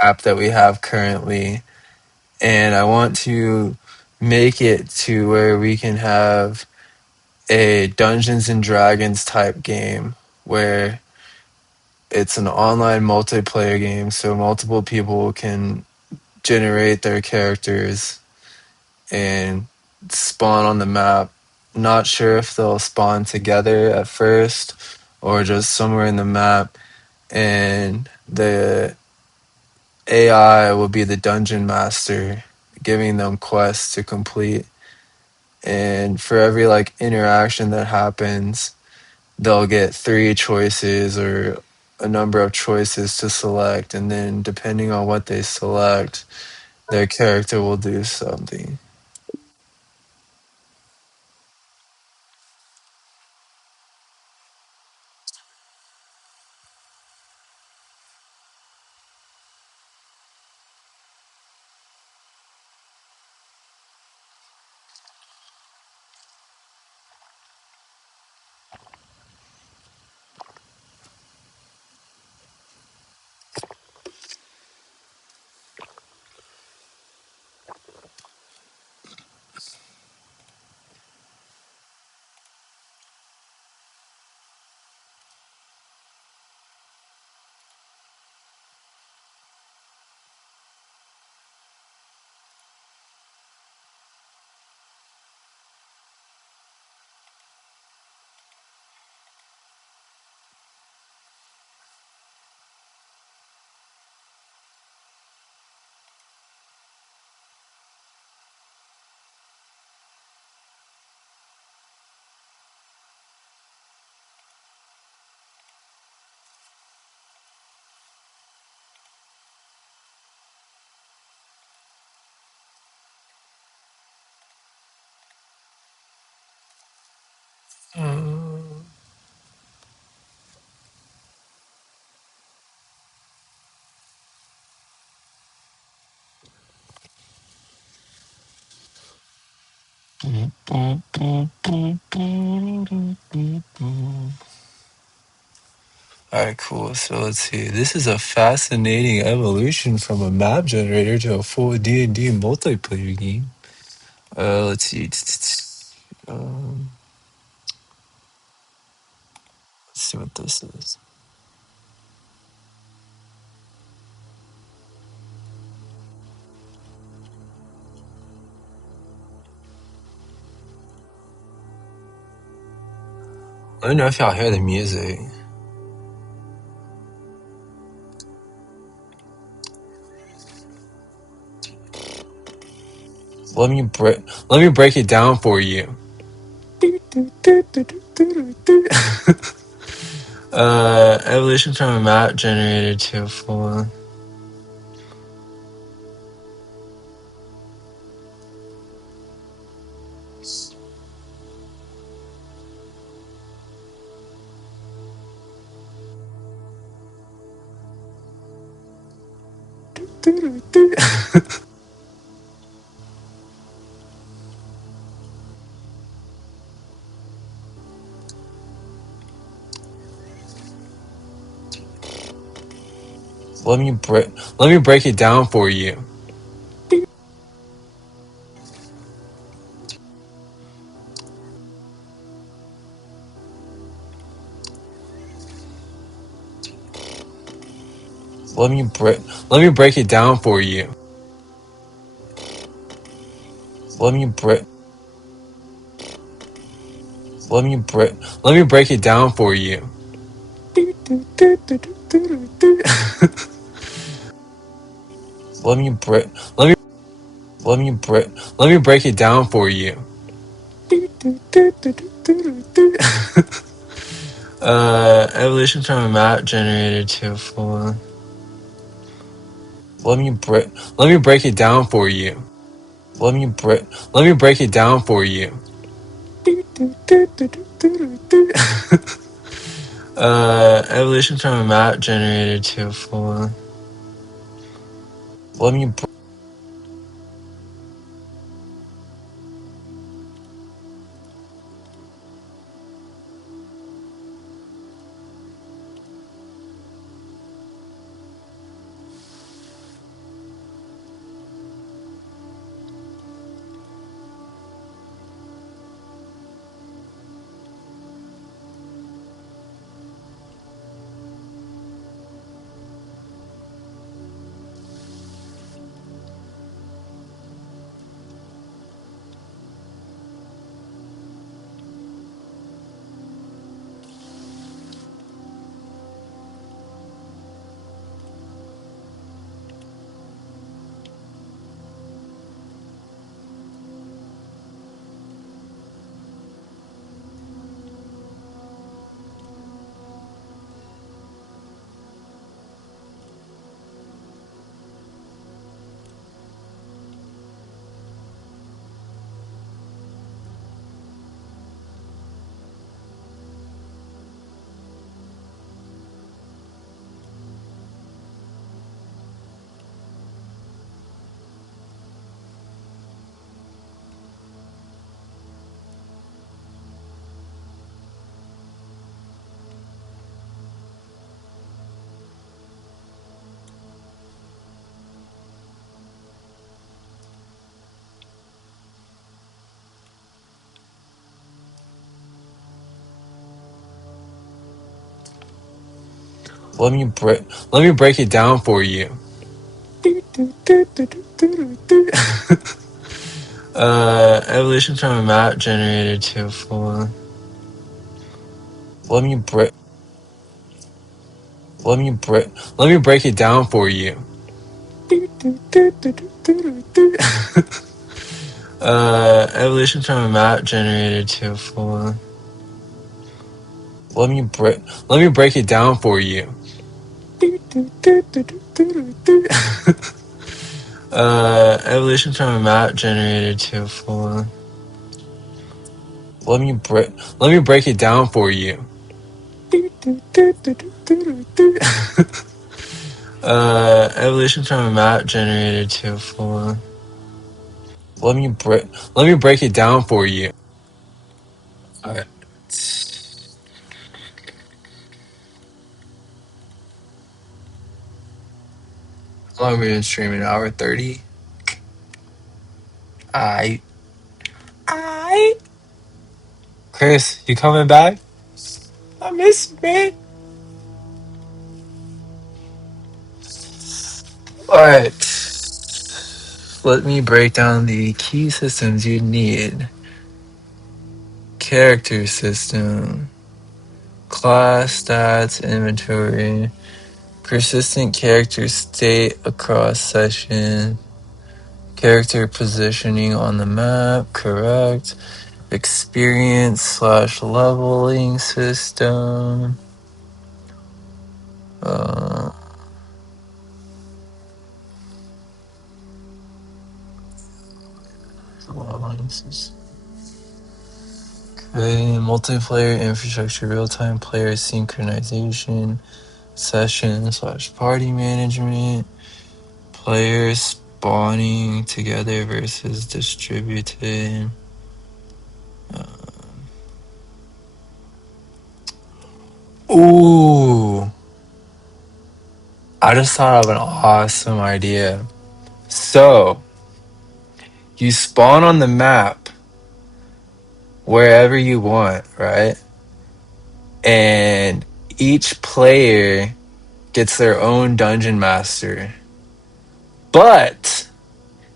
app that we have currently, and I want to make it to where we can have a Dungeons and Dragons type game where it's an online multiplayer game so multiple people can generate their characters and spawn on the map. Not sure if they'll spawn together at first or just somewhere in the map, and the AI will be the dungeon master giving them quests to complete, and for every like interaction that happens they'll get three choices or a number of choices to select, and then depending on what they select, their character will do something. All right, cool. So let's see. This is a fascinating evolution from a map generator to a full D&D multiplayer game. Let's see. Um, let's see what this is. Let me know if y'all hear the music. Let me break it down for you. Evolution from a map generator to a full. Let me break it down for you. Let me break it down for you. Let me break let me break it down for you. Let me break let me let me break it down for you. Evolution from a map generator to a full. Let me break it down for you. Let me break it down for you. Evolution from a map generator to a full. Let me Let me break it down for you. Evolution from a map generator to a full. Let me break it down for you. Evolution from a map generator to a full. Let me break it down for you. Evolution from a map generator to a full. Let me break it down for you. Evolution from a map generator to a full. Let me break it down for you. Alright. How long have we been streaming? 1:30? I Chris, you coming back? I miss you, man. Alright. Let me break down the key systems you need. Character system. Class, stats, inventory. Persistent character state across session. Character positioning on the map, correct. Experience / leveling system. Leveling system. Okay, multiplayer infrastructure, real-time player synchronization, session / party management, players spawning together versus distributed. Ooh, I just thought of an awesome idea. So, you spawn on the map wherever you want, right? And each player gets their own dungeon master. But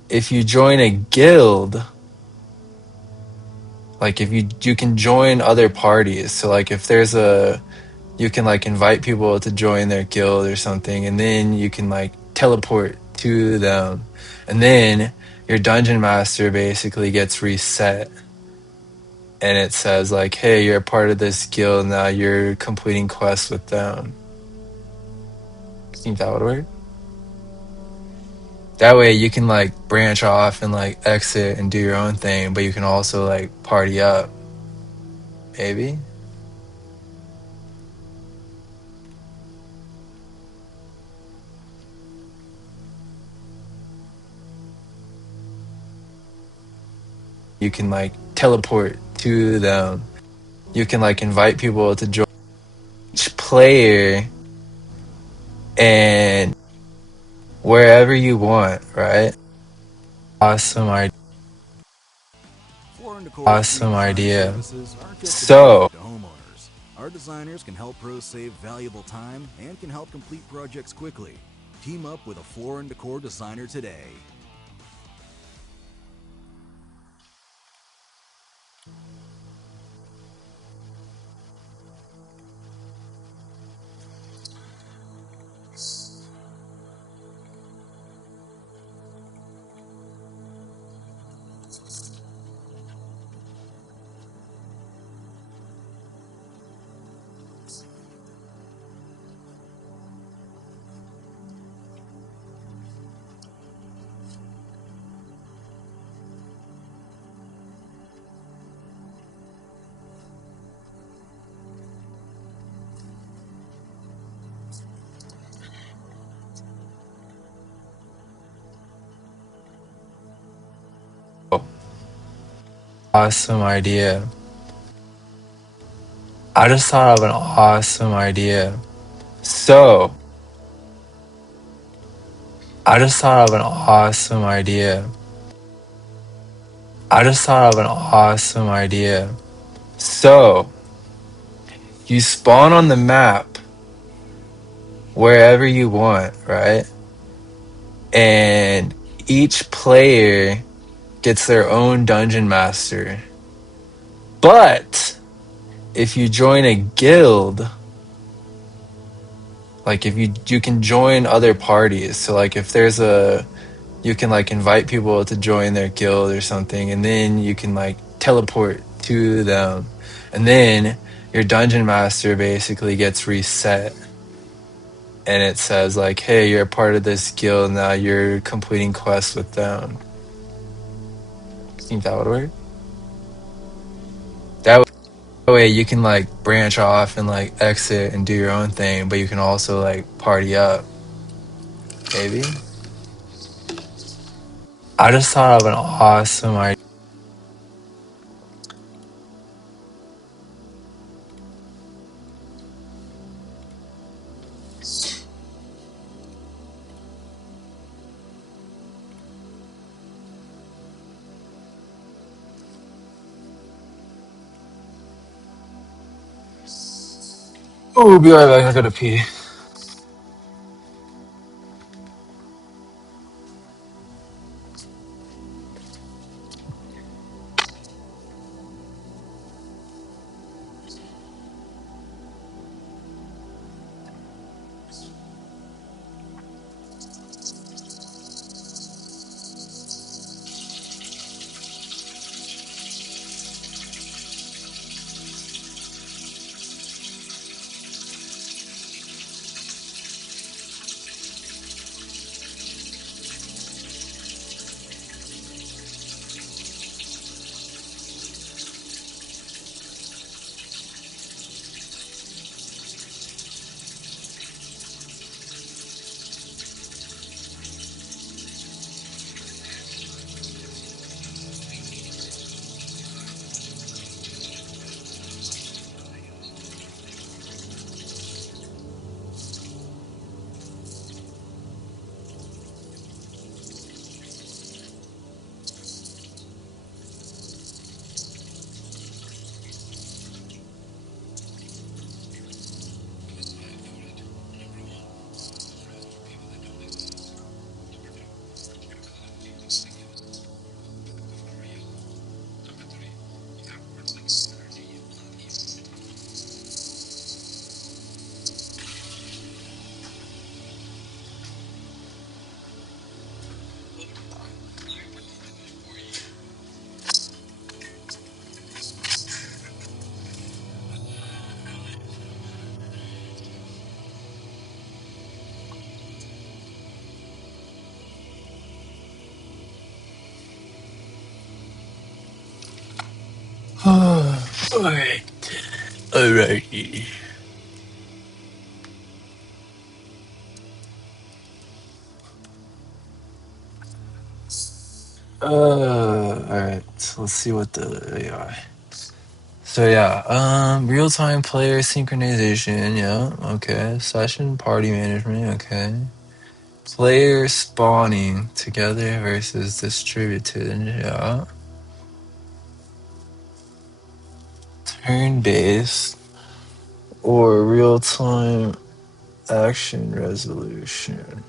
if you join a guild, like if you can join other parties. So like if there's you can like invite people to join their guild or something, and then you can like teleport to them, and then your dungeon master basically gets reset, and it says like, hey, you're a part of this guild now, you're completing quests with them. I think that would work. That way you can like branch off and like exit and do your own thing, but you can also like party up. Maybe. You can like teleport to them. You can like invite people to join each player and wherever you want, right? Awesome idea. Awesome idea. So, To homeowners. Our designers can help pros save valuable time and can help complete projects quickly. Team up with a Floor and Decor designer today. awesome idea. I just thought of an awesome idea. So, I just thought of an awesome idea. I just thought of an awesome idea. So, you spawn on the map wherever you want, right? And each player gets their own dungeon master. But if you join a guild, like if you can join other parties. So like if there's a you can like invite people to join their guild or something, and then you can like teleport to them. And then your dungeon master basically gets reset. And it says like, hey, you're a part of this guild now, you're completing quests with them. Think that would work? That way you can like branch off and like exit and do your own thing, but you can also like party up, maybe. I just thought of an awesome idea. Oh, be right back. I gotta pee. Alright. Alrighty. Alright. So let's see what the AI. So yeah, real-time player synchronization, yeah, okay. Session party management, okay. Player spawning together versus distributed, yeah. Turn-based or real-time action resolution.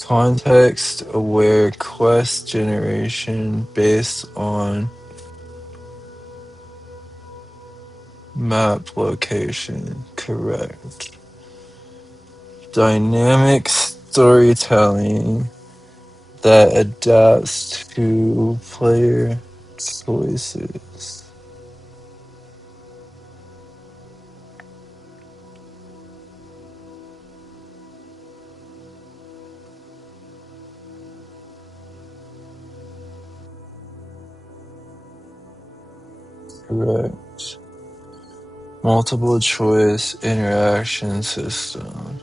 Context-aware quest generation based on map location, correct. Dynamic storytelling that adapts to player choices. Correct. Multiple choice interaction system.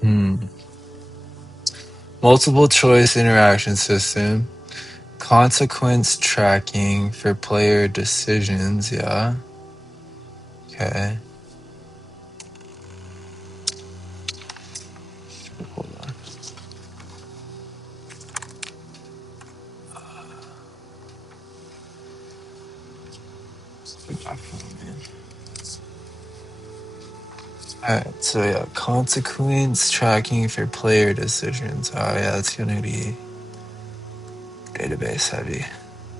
Hmm. multiple choice interaction system, consequence tracking for player decisions. Yeah. Okay. Hold on. My phone, man. Alright, so yeah, consequence tracking for player decisions. Oh yeah, it's gonna be database heavy.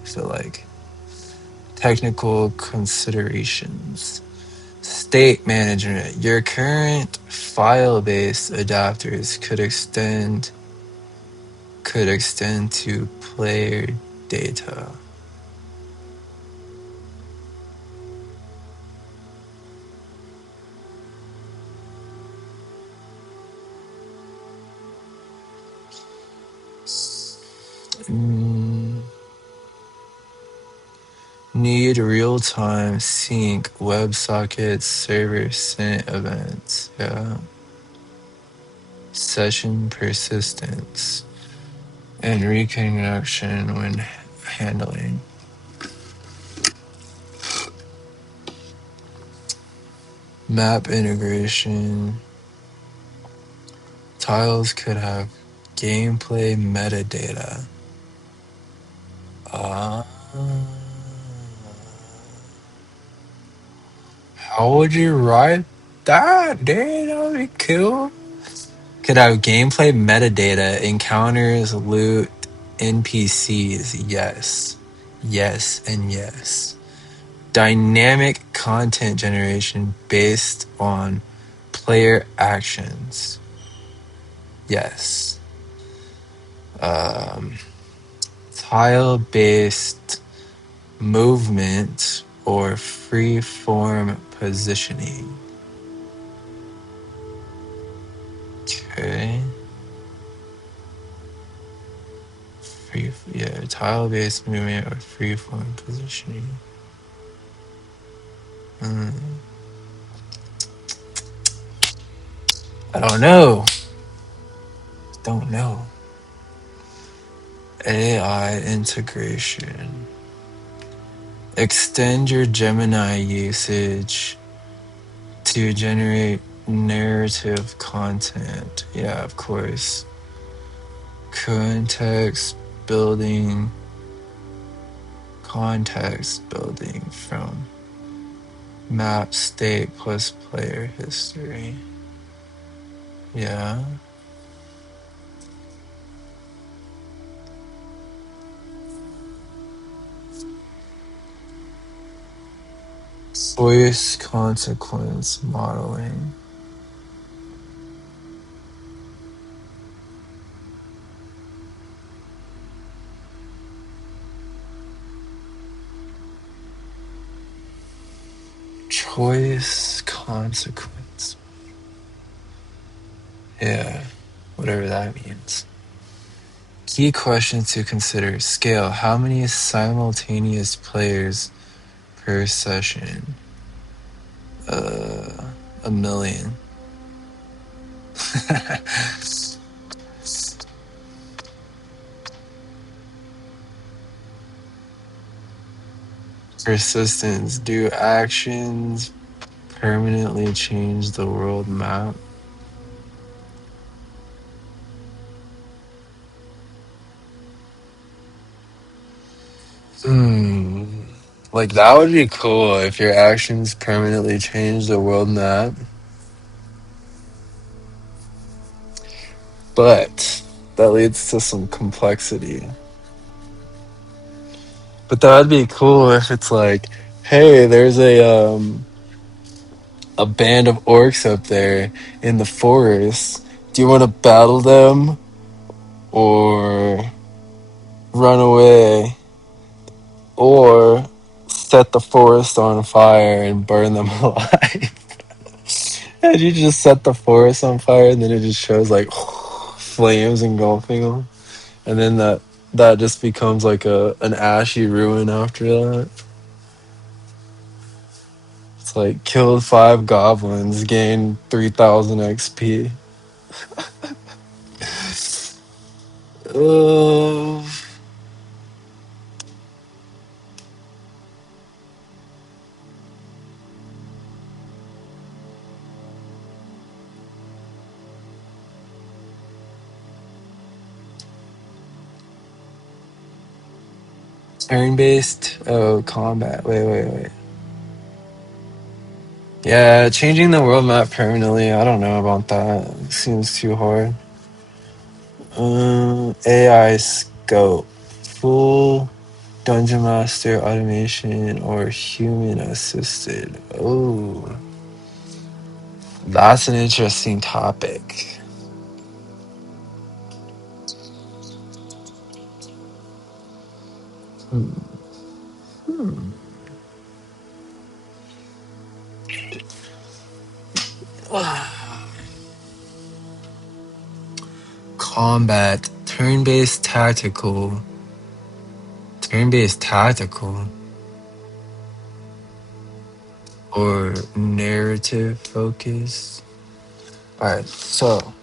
So like technical considerations. State management. Your current file-based adapters could extend to player data. Need real-time sync WebSocket server sent events. Yeah. Session persistence and reconnection when handling. Map integration. Tiles could have gameplay metadata. How would you write that? Dude, that would be cool. Could have gameplay metadata, encounters, loot, NPCs. Yes. Yes, and yes. Dynamic content generation based on player actions. Yes. Tile-based movement or free-form positioning. Okay. Tile-based movement or free-form positioning. I don't know. Don't know. AI integration. Extend your Gemini usage to generate narrative content. Yeah, of course. Context building from map state plus player history. Yeah. Voice consequence modeling. Choice consequence. Yeah, whatever that means. Key questions to consider. Scale. How many simultaneous players per session? 1,000,000. Persistence. Do actions permanently change the world map? Like, that would be cool if your actions permanently change the world map. But that leads to some complexity. But that would be cool if it's like, hey, there's a band of orcs up there in the forest. Do you want to battle them or run away or set the forest on fire and burn them alive? And you just set the forest on fire and then it just shows like flames engulfing them. And then that just becomes like an ashy ruin after that. It's like killed 5 goblins, gained 3,000 XP. Uh, Turn-based combat. Wait. Yeah, changing the world map permanently. I don't know about that. Seems too hard. AI scope. Full dungeon master automation or human assisted. Oh, that's an interesting topic. Hmm. Combat. Turn-based tactical. Turn-based tactical. Or narrative focused. Alright, so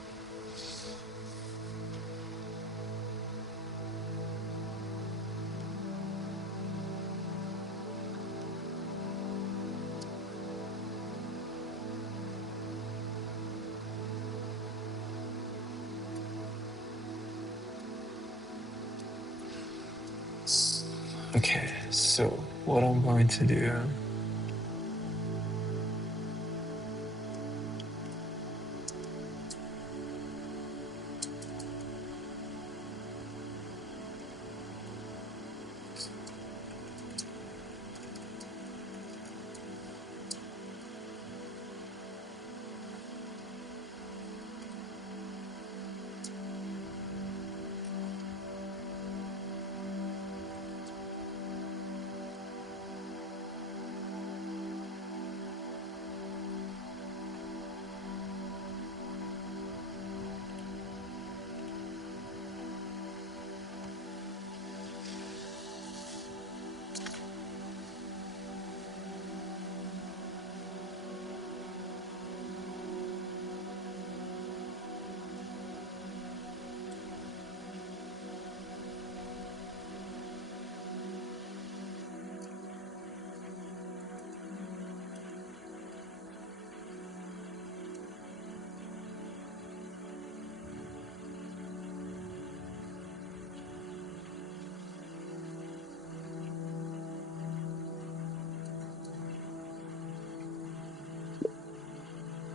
okay, so what I'm going to do.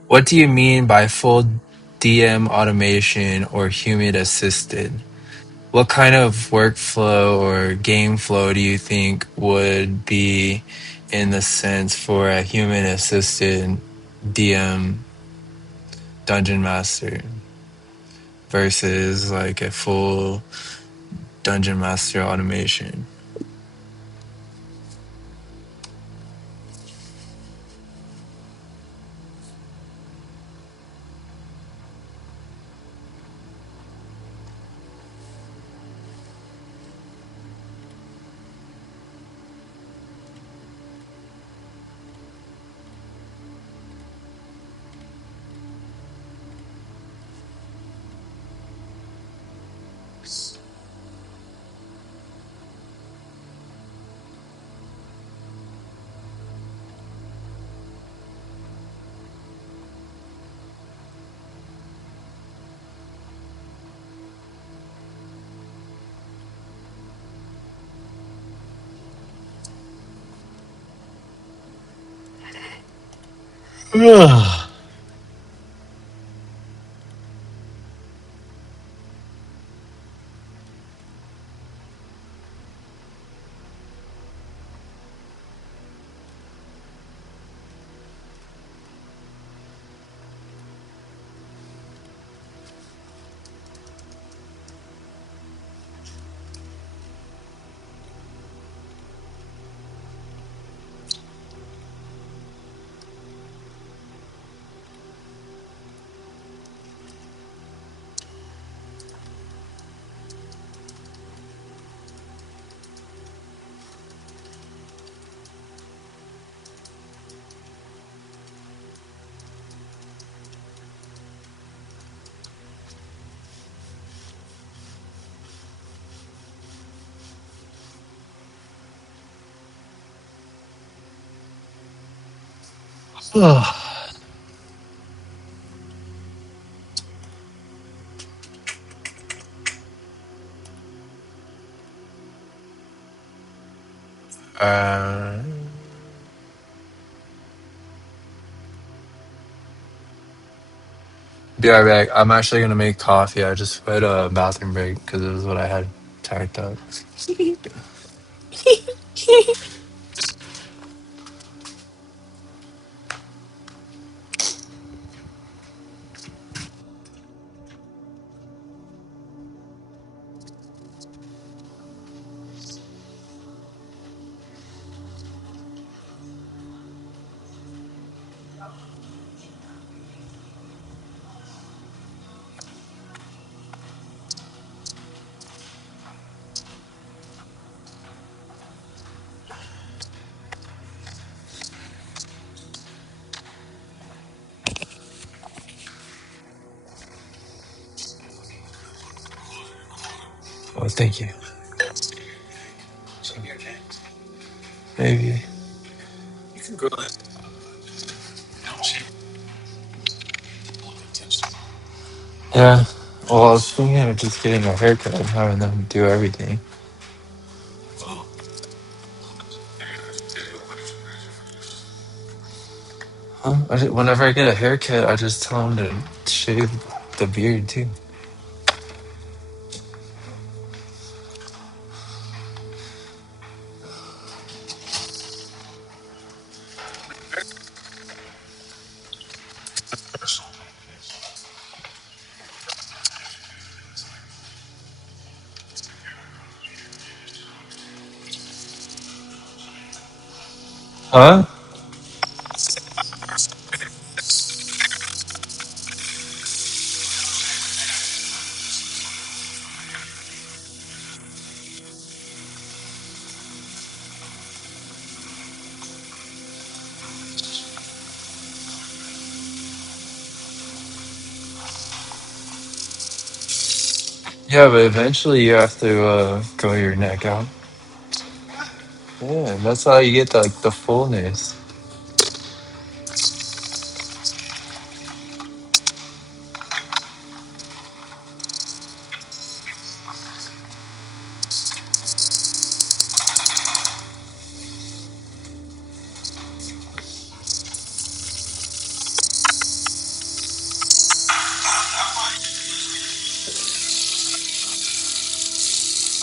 What do you mean by full DM automation or human assisted? What kind of workflow or game flow do you think would be in the sense for a human assisted DM dungeon master versus like a full dungeon master automation? uh, be right back. I'm actually gonna make coffee. I just had a bathroom break because it was what I had typed up. Oh, thank you. Maybe. Yeah. Well, I was thinking of just getting a haircut and having them do everything. Huh? Whenever I get a haircut, I just tell them to shave the beard too. Huh? Yeah, but eventually you have to grow your neck out. Yeah, that's how you get the fullness.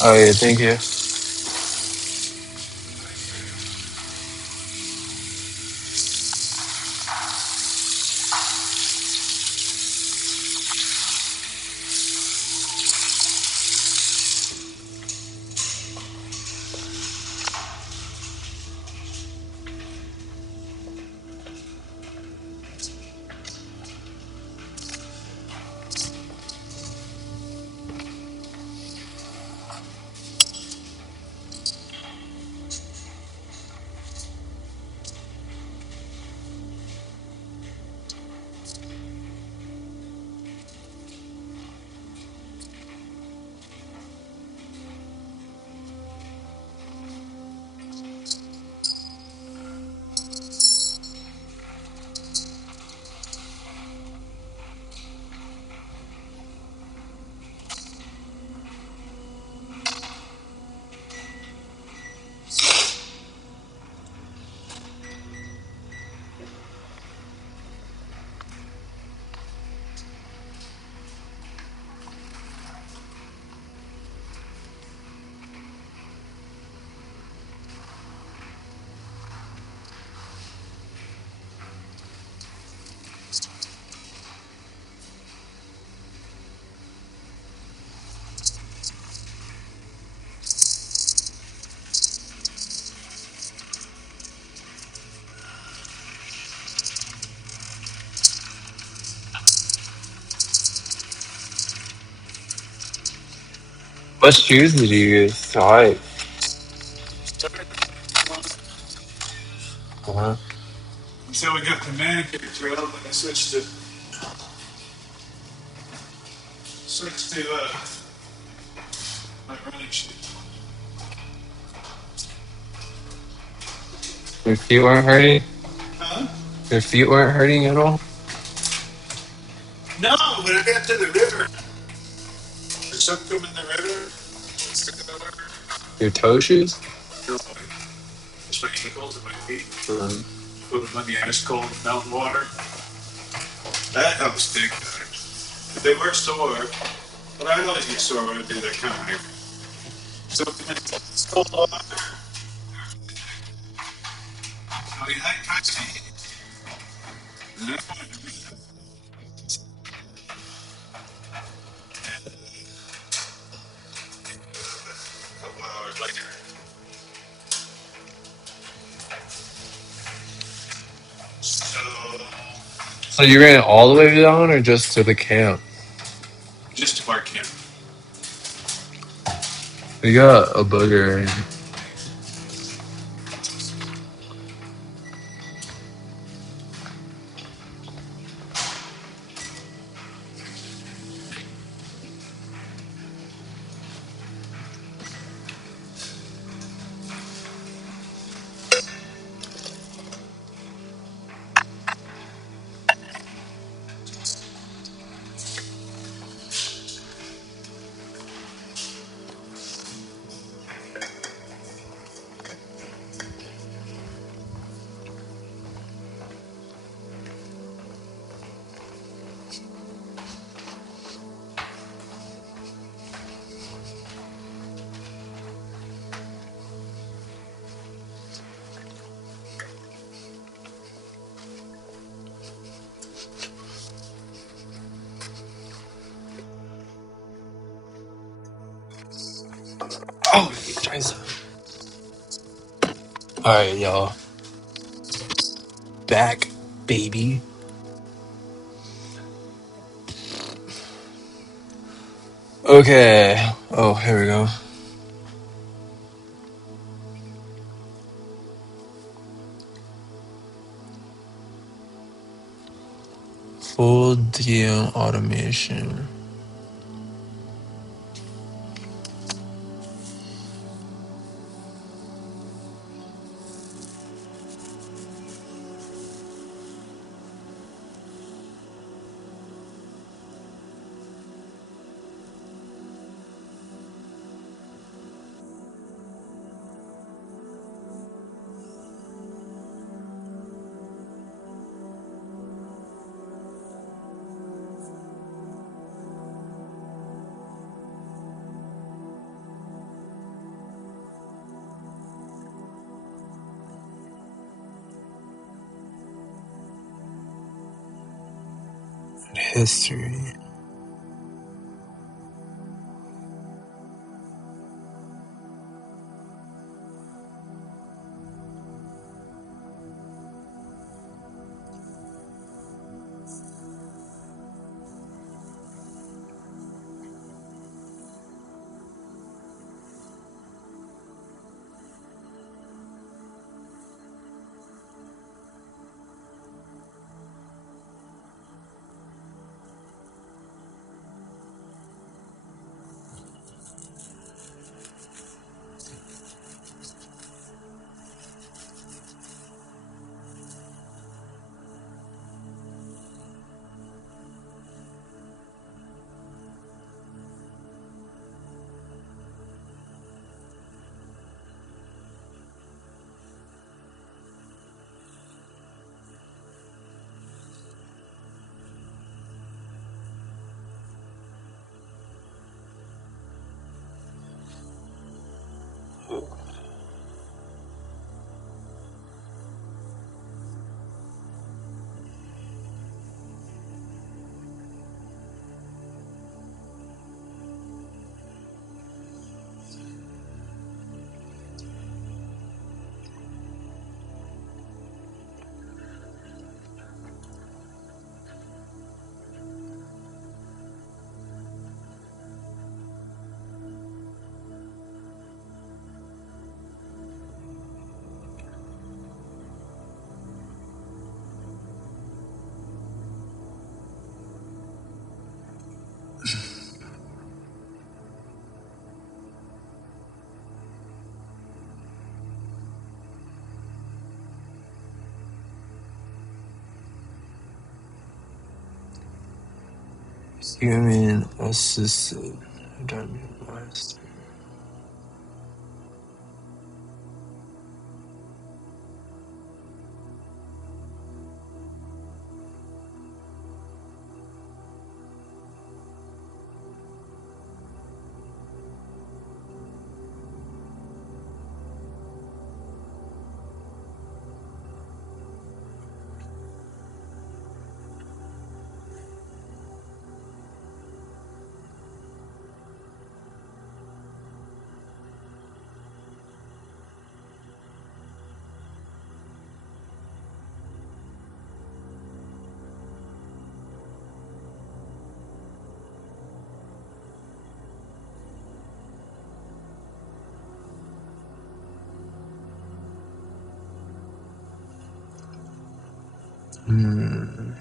Oh yeah, thank you. What shoes did you use to hike? Uh-huh. Until we got the manicure trail, then I switched to my running shoes. Your feet weren't hurting? Huh? Your feet weren't hurting at all? No, when I got to the river, I soaked them in the river. Your toe shoes? No, just my ankles and my feet. Um, Put them in the ice cold mountain water. That helps big time. If they were sore, but I always get sore when I do that kind of hike. So it's cold water. I mean, I can't see. And that's why a couple hours later. So so you ran all the way down or just to the camp? just to our camp. You got a booger in Oh, scheiße. Alright, y'all. Back, baby. Okay. Oh, here we go. Full DM automation. History. Human assisted dungeon master. Hmm.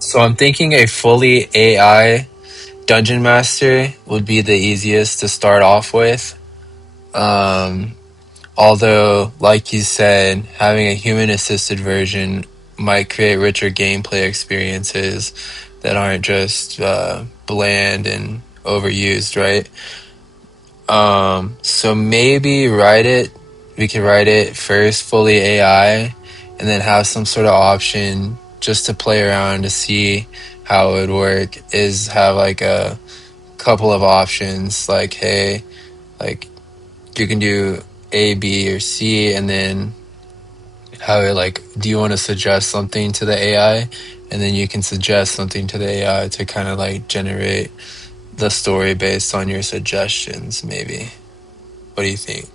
So I'm thinking a fully AI dungeon master would be the easiest to start off with. Um, Although, like you said, having a human assisted version might create richer gameplay experiences that aren't just bland and overused, right? So maybe we could write it first fully AI and then have some sort of option just to play around to see how it would work, is have like a couple of options like, hey, like you can do A, B, or C, and then have it like, do you want to suggest something to the AI? And then you can suggest something to the AI to kind of like generate the story based on your suggestions, maybe. What do you think?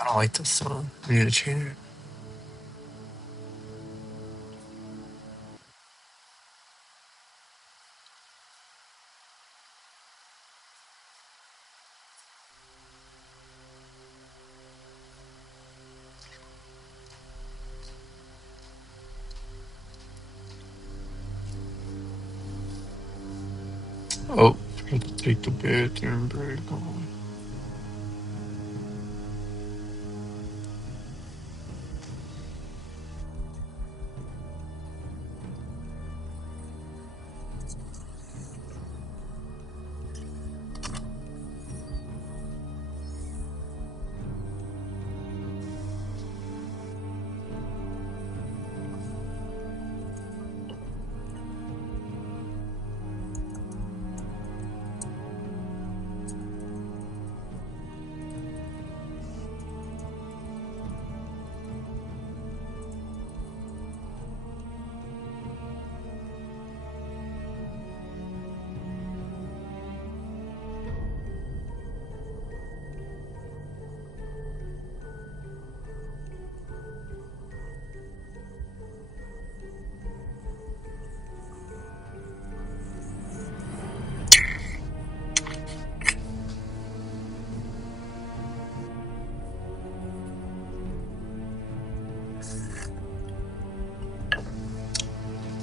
I don't like this song. I need to change it. Oh, I have to take the bathroom break.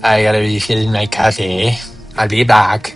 I gotta refill my coffee. I'll be back.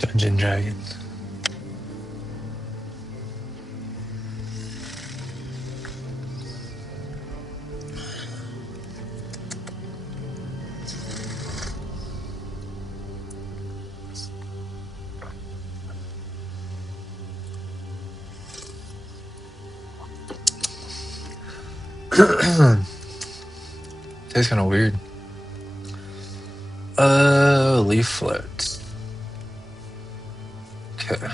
Dungeon Dragon. Tastes kind of weird. Leaflet. Okay.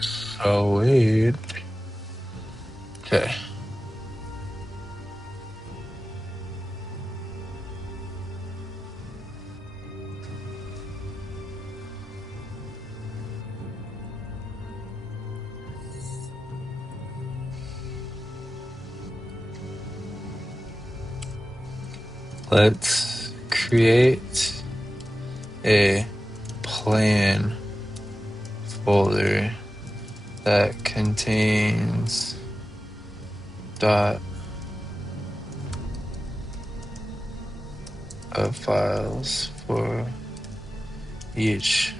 So wait. Okay. Let's create a plan folder that contains dot of files for each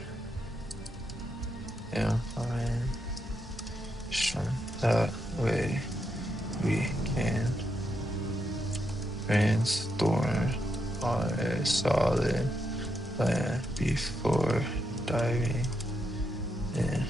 information. That way we can brainstorm on a solid plan before diving in.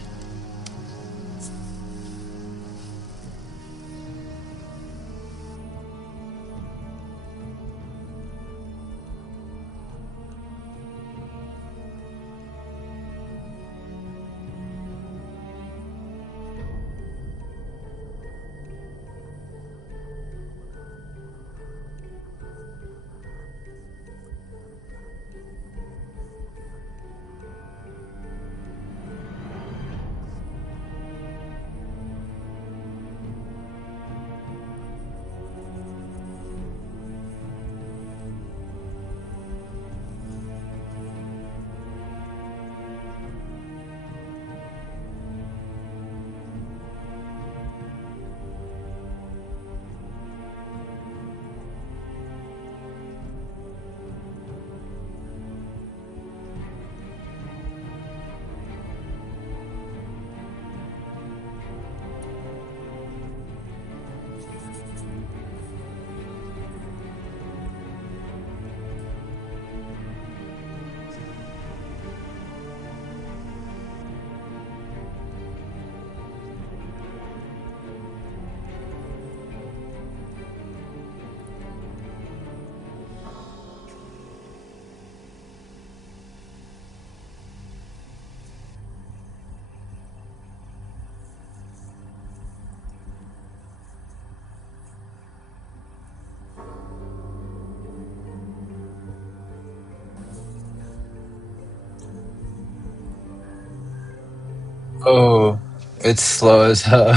Oh, it's slow as hell.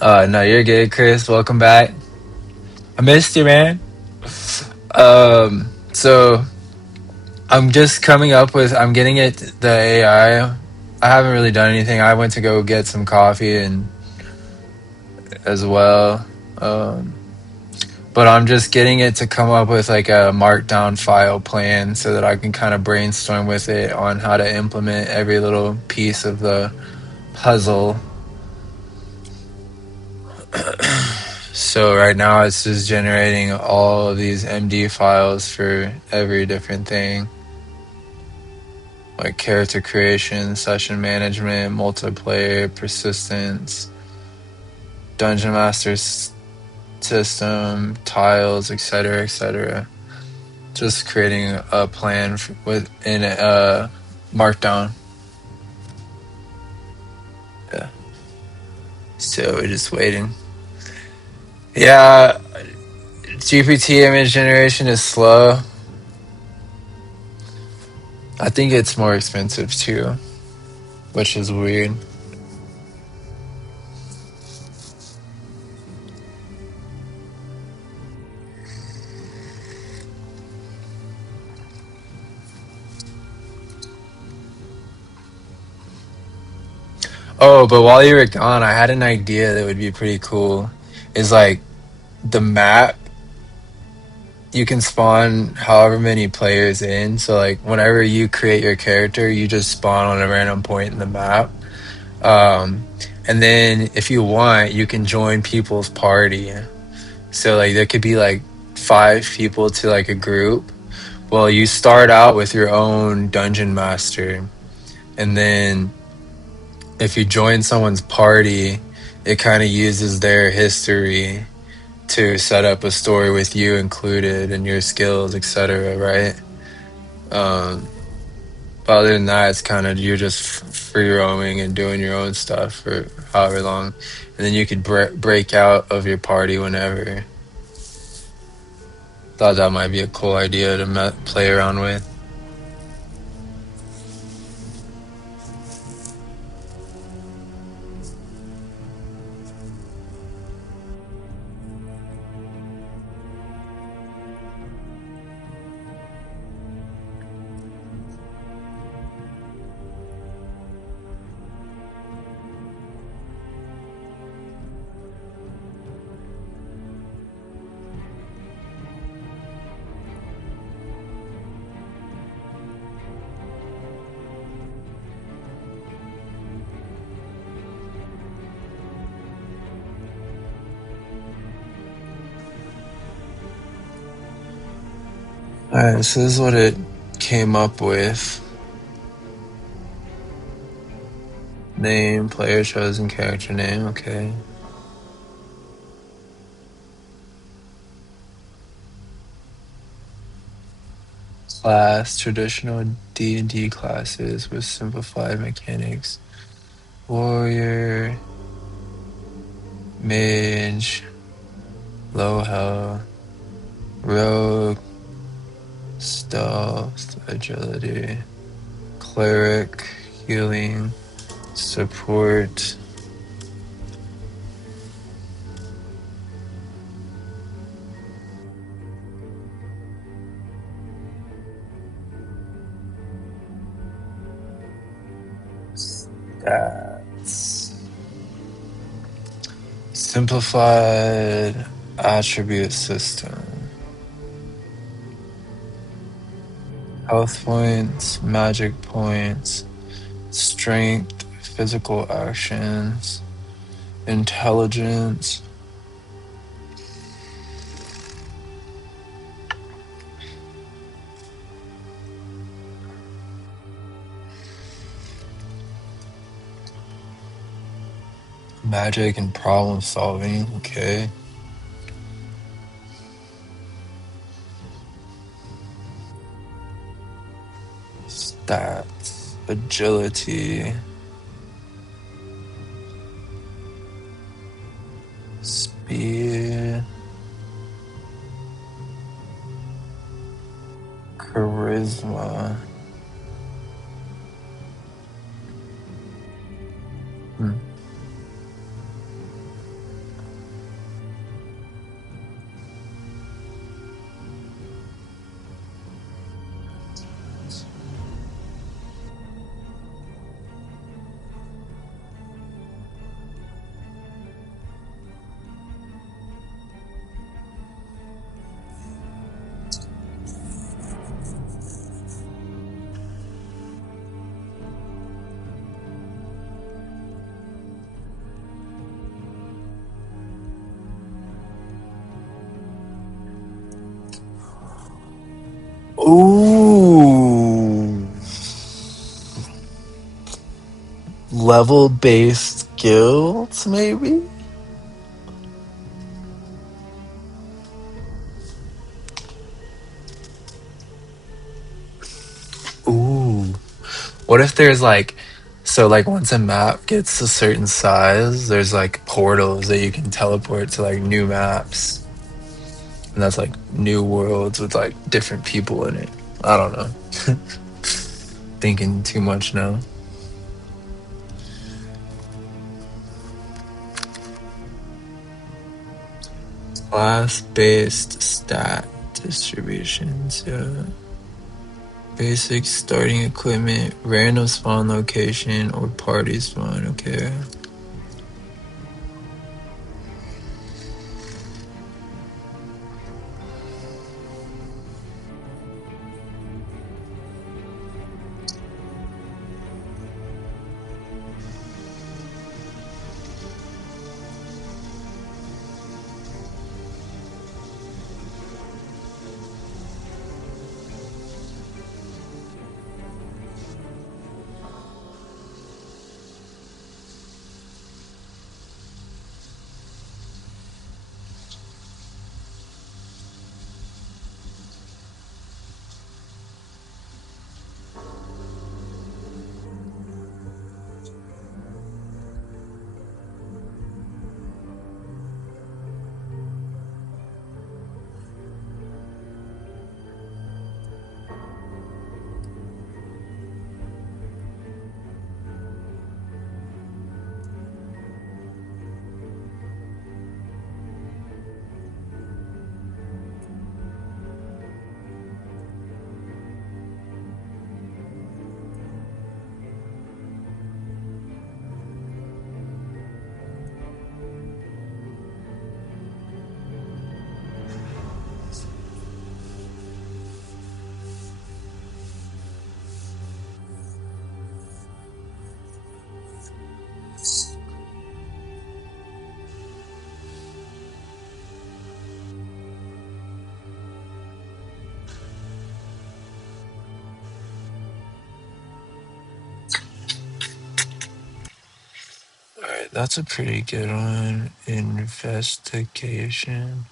No, you're good, Chris. Welcome back. I missed you, man. So I'm just coming up with. I'm getting it the AI. I haven't really done anything. I went to go get some coffee and as well. But I'm just getting it to come up with like a markdown file plan so that I can kind of brainstorm with it on how to implement every little piece of the puzzle. So right now it's just generating all of these MD files for every different thing, like character creation, session management, multiplayer, persistence, dungeon master system, tiles, etc., etc. Just creating a plan within a markdown. Yeah. So we're just waiting. Yeah, GPT image generation is slow. I think it's more expensive too, which is weird. Oh, but while you were gone, I had an idea that would be pretty cool. Is like the map, you can spawn however many players in. So like whenever you create your character, you just spawn on a random point in the map. And then if you want, you can join people's party. So like there could be like 5 people to like a group. Well, you start out with your own dungeon master, and then if you join someone's party, it kind of uses their history to set up a story with you included and your skills, etc. Right? But other than that, it's kind of you're just free roaming and doing your own stuff for however long, and then you could break out of your party whenever. Thought that might be a cool idea to play around with. Alright, so this is what it came up with. Name, player chosen, character name, okay. Class, traditional D&D classes with simplified mechanics. Warrior, mage, low health, rogue, stealth, agility, cleric, healing, support. Stats. Simplified attribute system. Health points, magic points, strength, physical actions, intelligence. Magic and problem solving, okay. Stats, agility, speed, charisma. Hmm. level based guilds, maybe? Ooh. What if there's like, so like once a map gets a certain size, there's like portals that you can teleport to like new maps. And that's like new worlds with like different people in it. I don't know. Thinking too much now. Class-based stat distributions, yeah. Basic starting equipment, random spawn location, or party spawn, okay. Alright, that's a pretty good one. Investigation.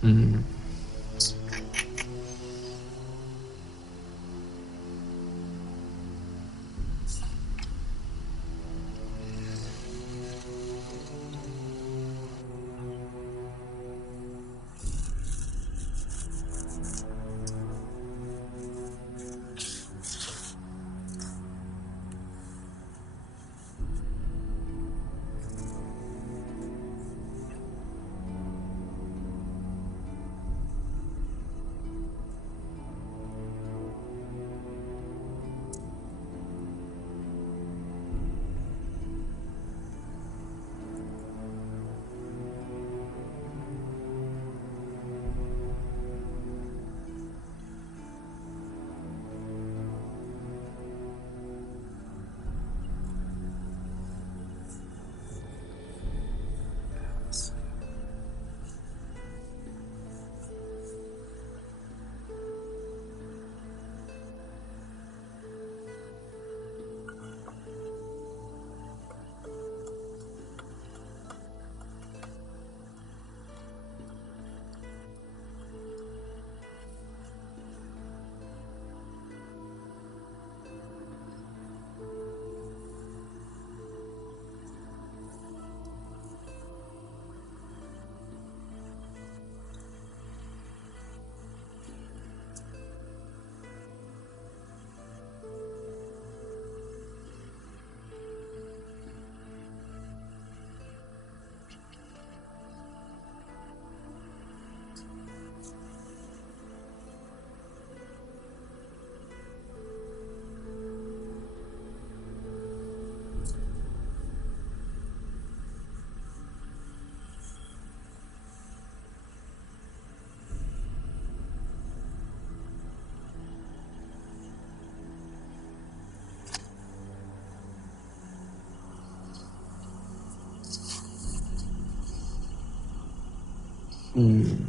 Hmm. Mm.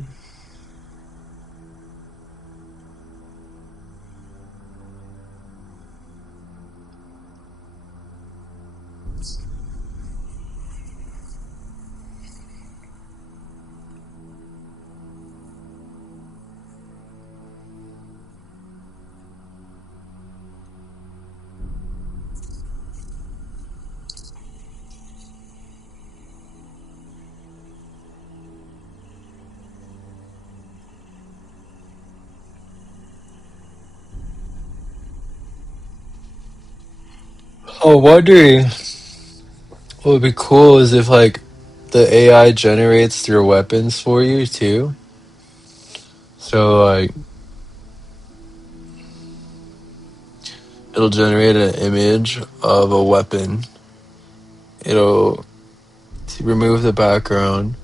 Oh, wondering what would be cool is if like the AI generates your weapons for you too. So like it'll generate an image of a weapon. It'll remove the background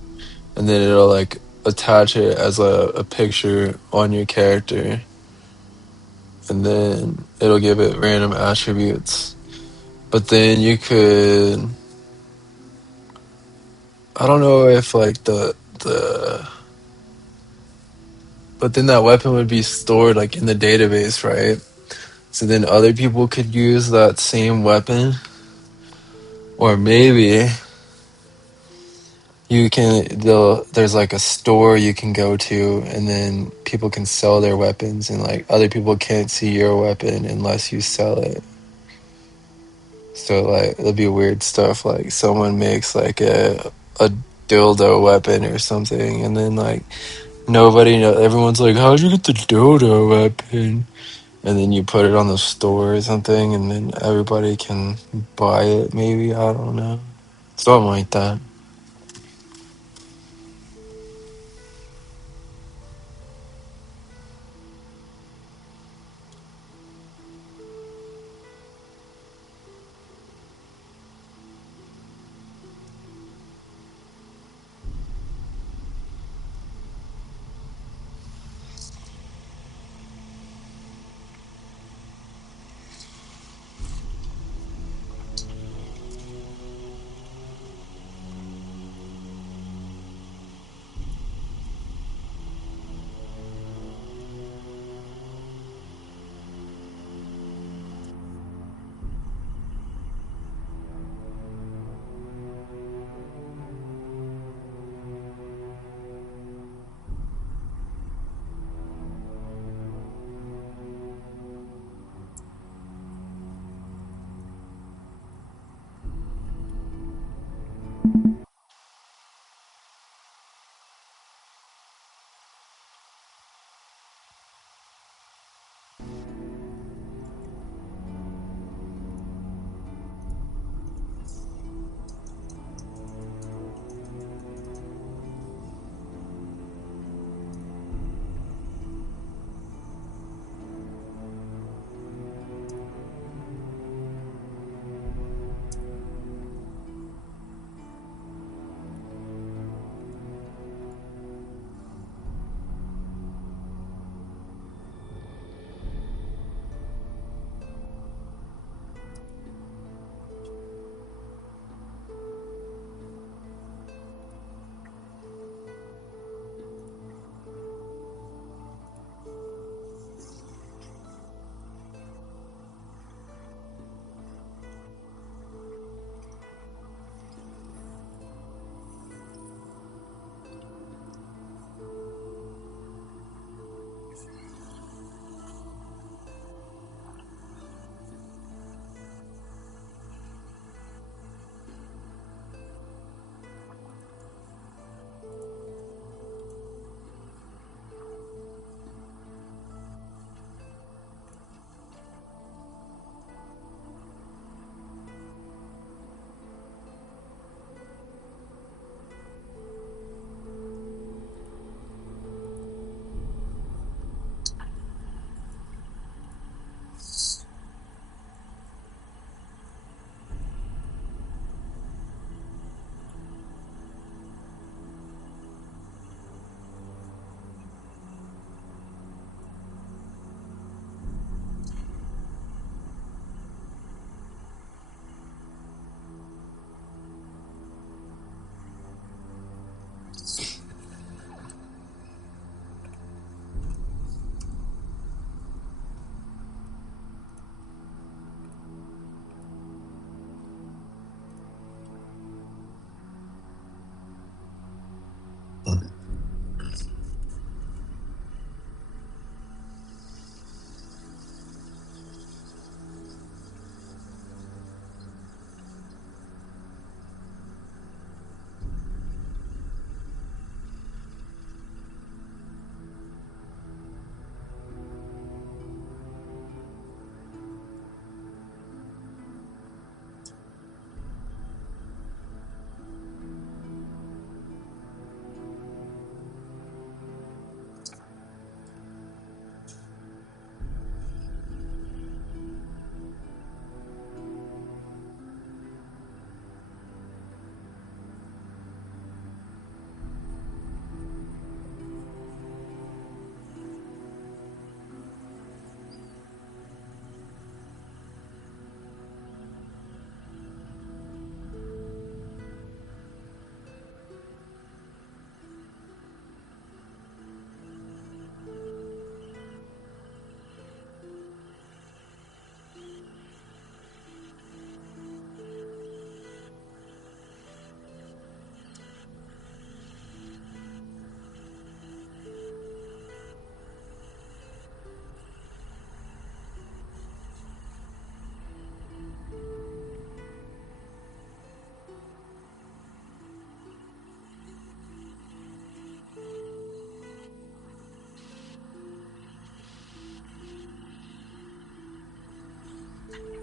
and then it'll like attach it as a picture on your character, and then it'll give it random attributes. But then you could, I don't know if like the but then that weapon would be stored like in the database, right? So then other people could use that same weapon, or maybe there's like a store you can go to, and then people can sell their weapons, and like other people can't see your weapon unless you sell it. So like it'll be weird stuff, like someone makes like a dildo weapon or something, and then like nobody know, everyone's like, how'd you get the dildo weapon? And then you put it on the store or something, and then everybody can buy it, maybe. I don't know, something like that.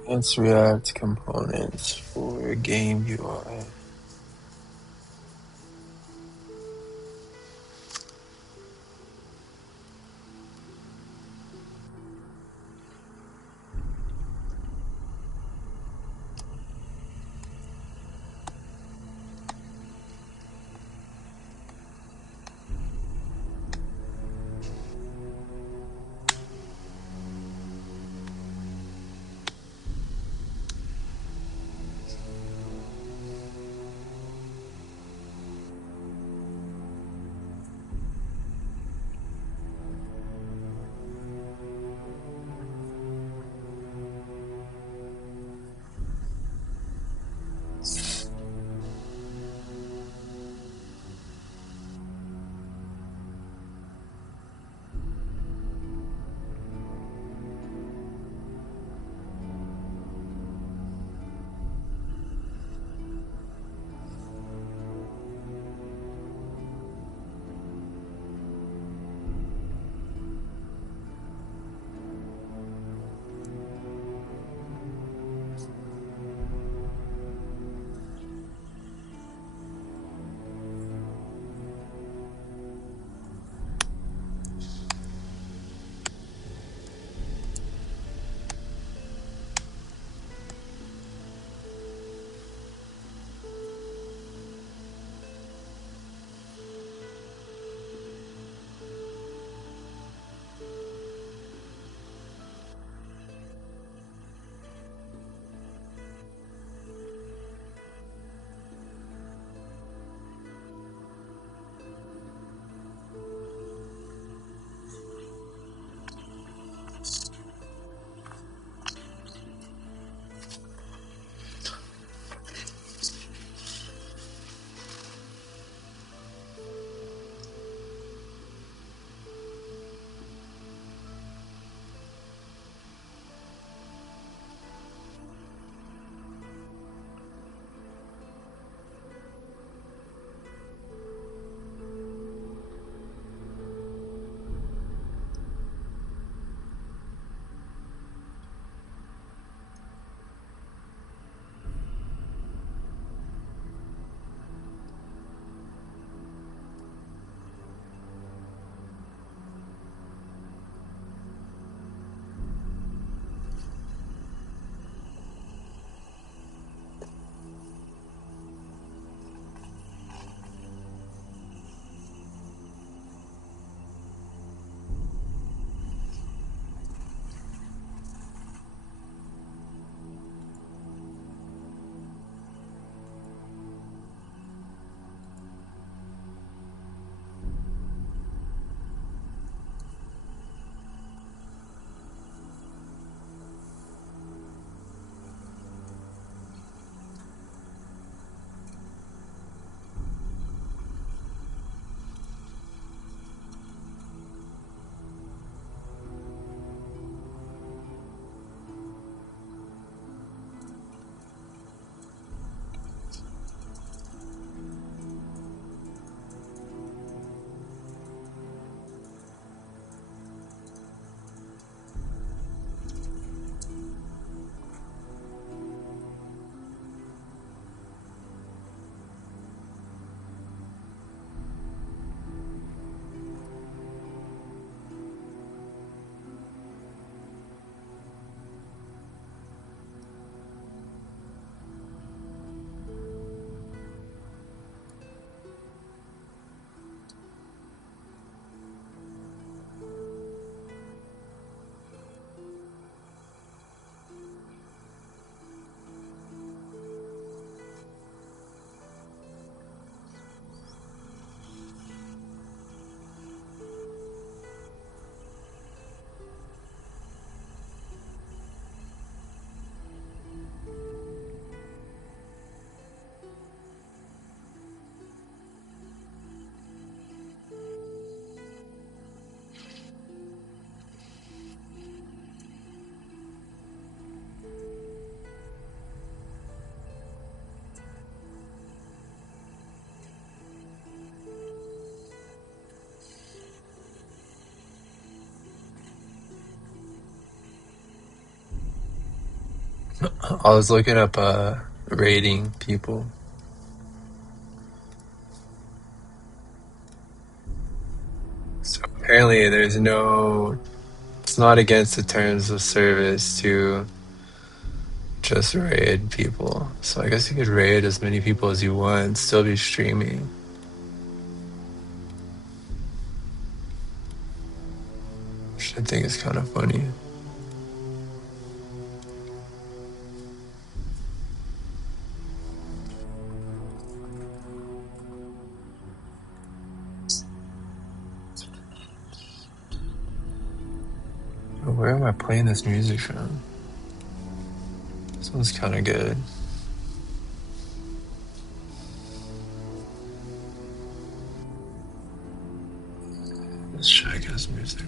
Let's React components for game UI. I was looking up rating people. So apparently there's no, it's not against the terms of service to just raid people. So I guess you could raid as many people as you want and still be streaming. Which I think is kind of funny. Where am I playing this music from? This one's kind of good. Let's check his music.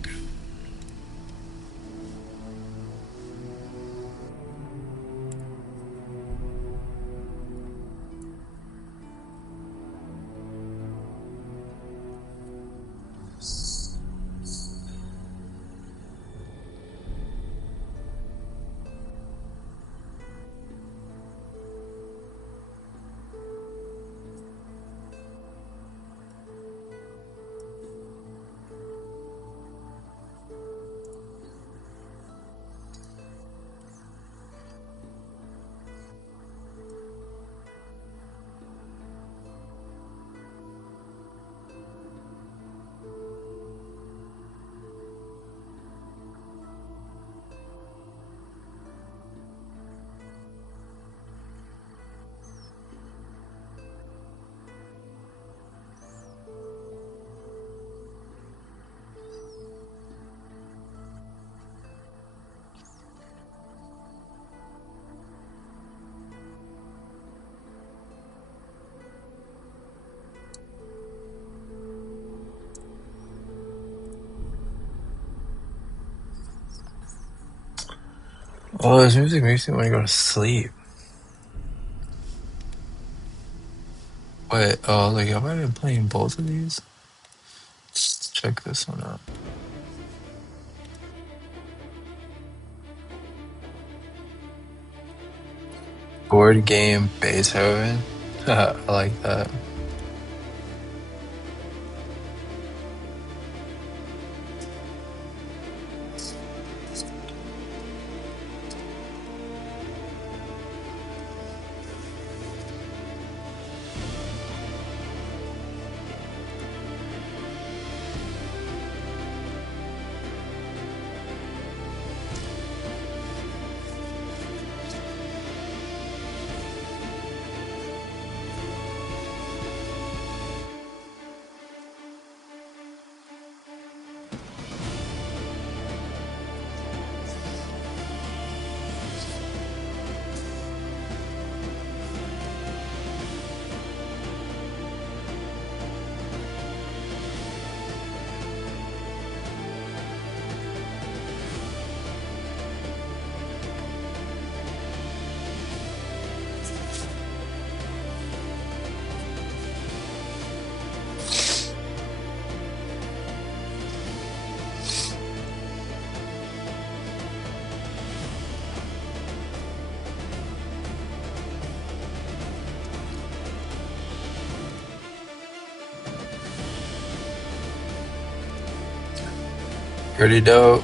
Oh, this music makes me want to go to sleep. Wait, oh, like, have I been playing both of these? Let's check this one out. Board game Beethoven. I like that. Pretty dope.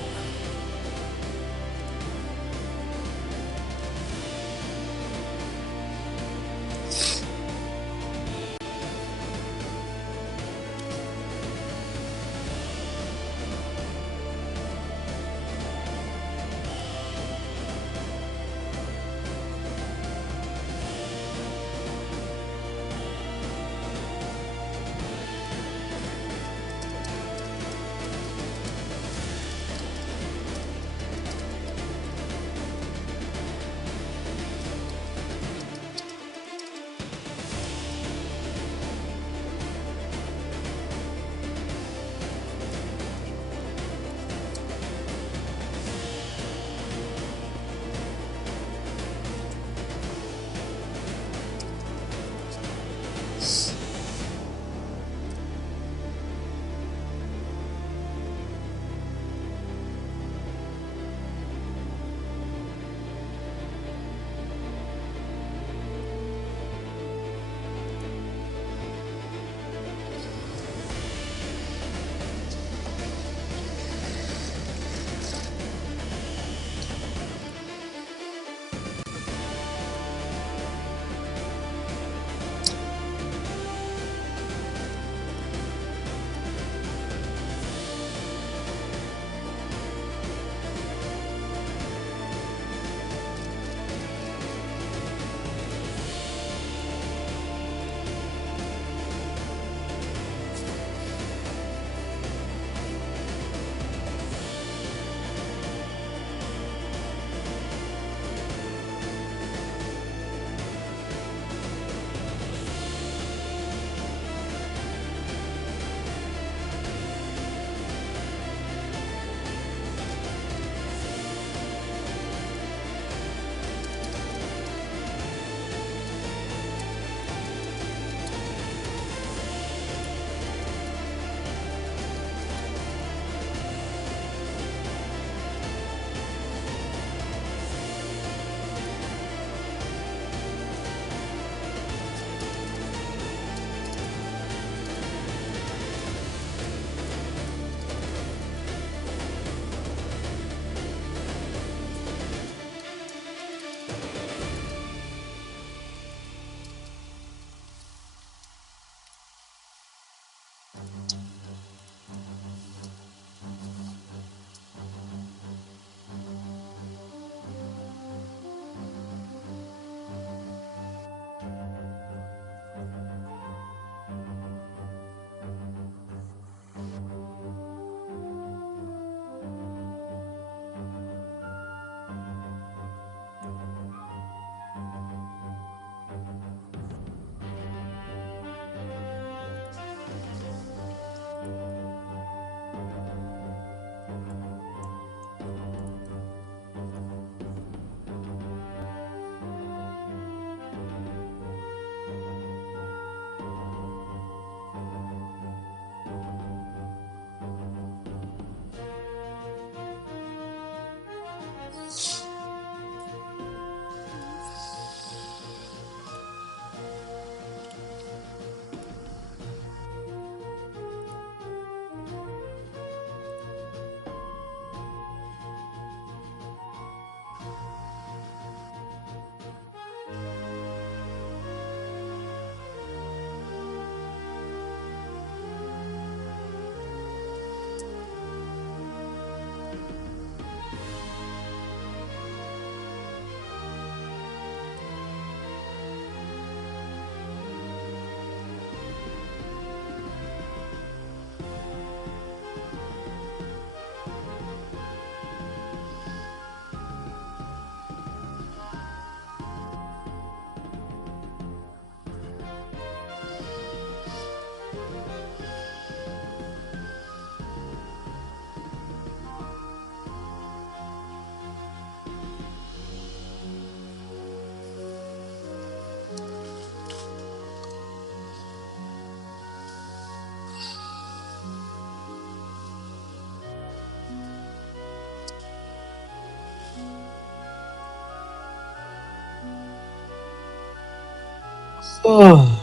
Oh.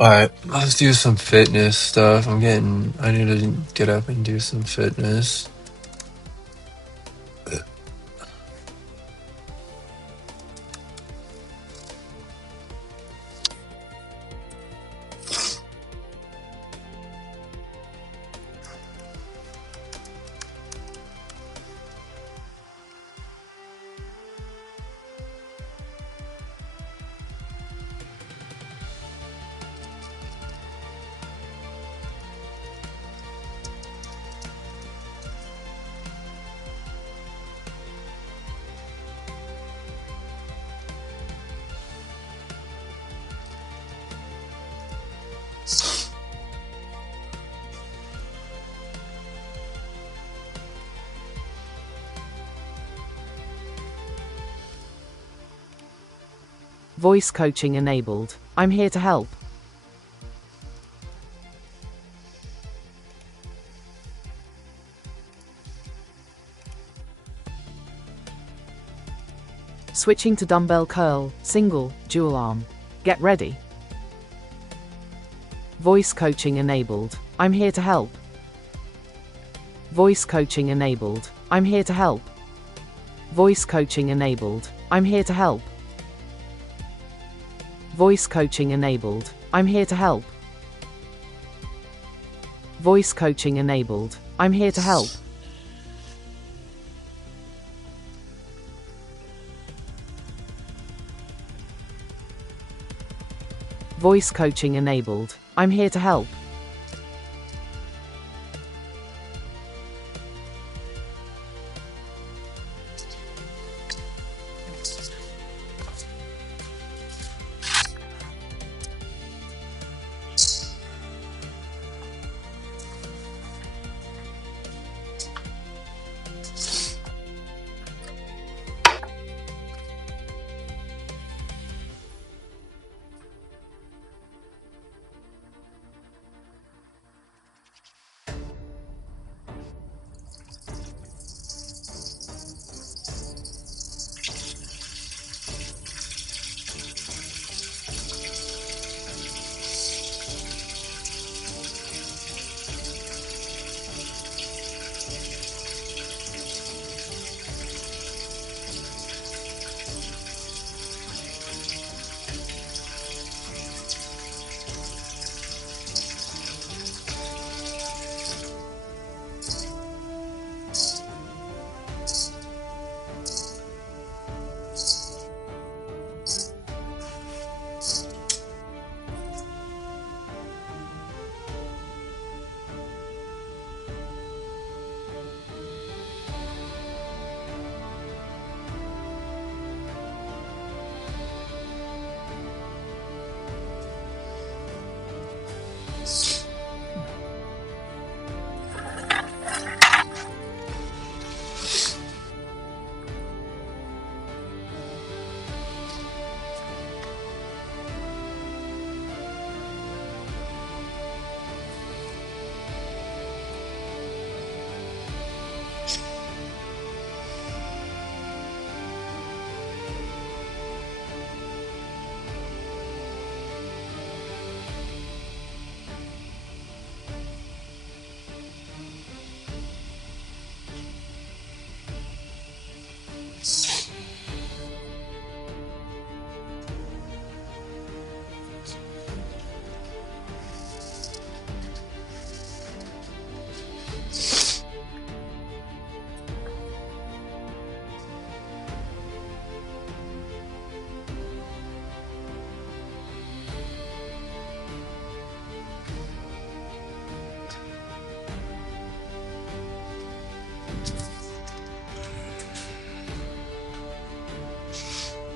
All right, let's do some fitness stuff. I need to get up and do some fitness. Voice coaching enabled. I'm here to help. Switching to dumbbell curl, single, dual arm. Get ready. Voice coaching enabled. I'm here to help. Voice coaching enabled. I'm here to help. Voice coaching enabled. I'm here to help. Voice coaching enabled. I'm here to help. Voice coaching enabled. I'm here to help. Voice coaching enabled. I'm here to help.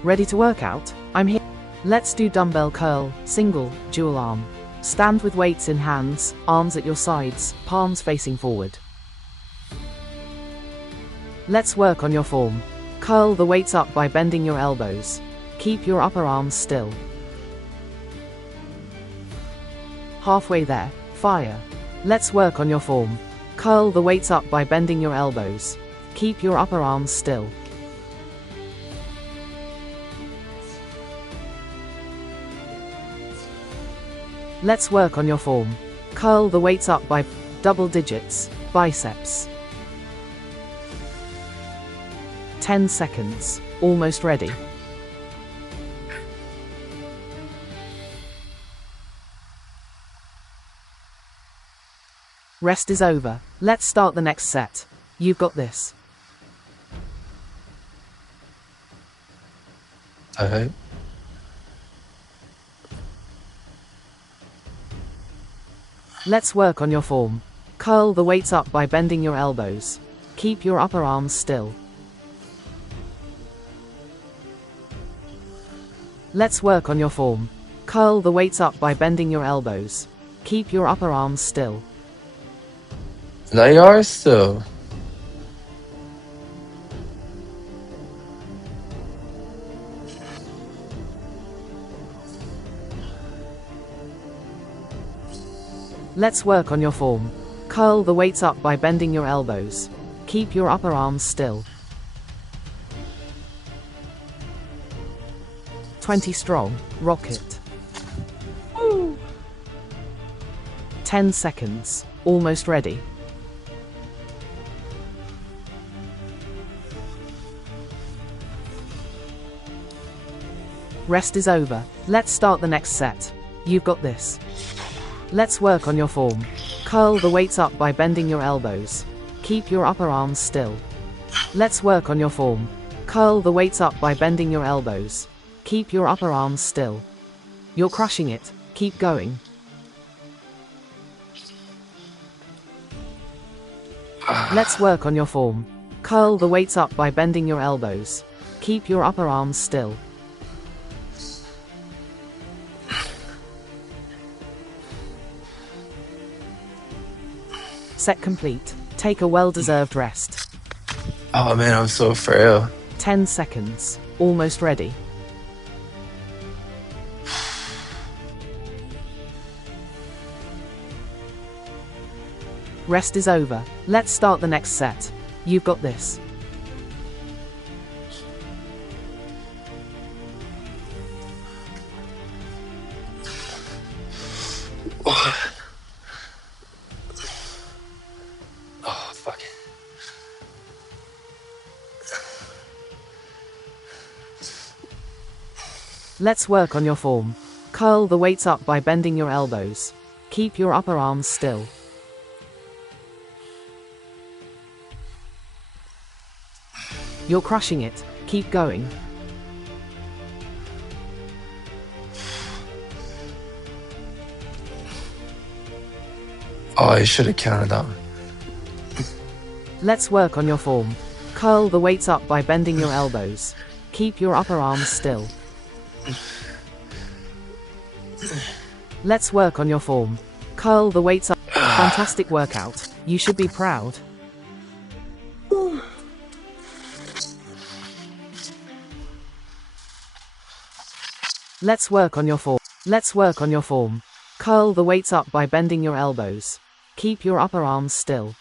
Ready to work out? I'm here. Let's do dumbbell curl, single, dual arm. Stand with weights in hands, arms at your sides, palms facing forward. Let's work on your form. Curl the weights up by bending your elbows. Keep your upper arms still. Halfway there, fire. Let's work on your form. Curl the weights up by bending your elbows. Keep your upper arms still. Let's work on your form. Curl the weights up by double digits, biceps. 10 seconds. Almost ready. Rest is over. Let's start the next set. You've got this. Alright. Let's work on your form. Curl the weights up by bending your elbows. Keep your upper arms still. Let's work on your form. Curl the weights up by bending your elbows. Keep your upper arms still. They are still. Let's work on your form. Curl the weights up by bending your elbows. Keep your upper arms still. 20 strong. Rock it. 10 seconds. Almost ready. Rest is over. Let's start the next set. You've got this. Let's work on your form. Curl the weights up by bending your elbows. Keep your upper arms still. Let's work on your form. Curl the weights up by bending your elbows. Keep your upper arms still. You're crushing it. Keep going. Let's work on your form. Curl the weights up by bending your elbows. Keep your upper arms still. Set complete. Take a well-deserved rest. Oh man, I'm so frail. 10 seconds. Almost ready. Rest is over. Let's start the next set. You've got this. Oh fuck. Let's work on your form. Curl the weights up by bending your elbows. Keep your upper arms still. You're crushing it. Keep going. Oh, I should have counted that one. Let's work on your form. Curl the weights up by bending your elbows. Keep your upper arms still. Let's work on your form. Curl the weights up. Fantastic workout. You should be proud. Let's work on your form. Let's work on your form. Curl the weights up by bending your elbows. Keep your upper arms still.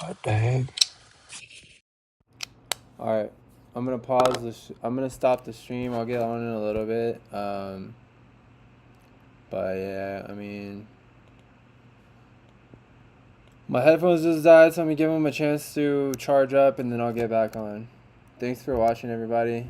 What the heck? All right, I'm gonna pause this. I'm gonna stop the stream. I'll get on in a little bit. But yeah, I mean, my headphones just died, so I'm gonna give them a chance to charge up, and then I'll get back on. Thanks for watching, everybody.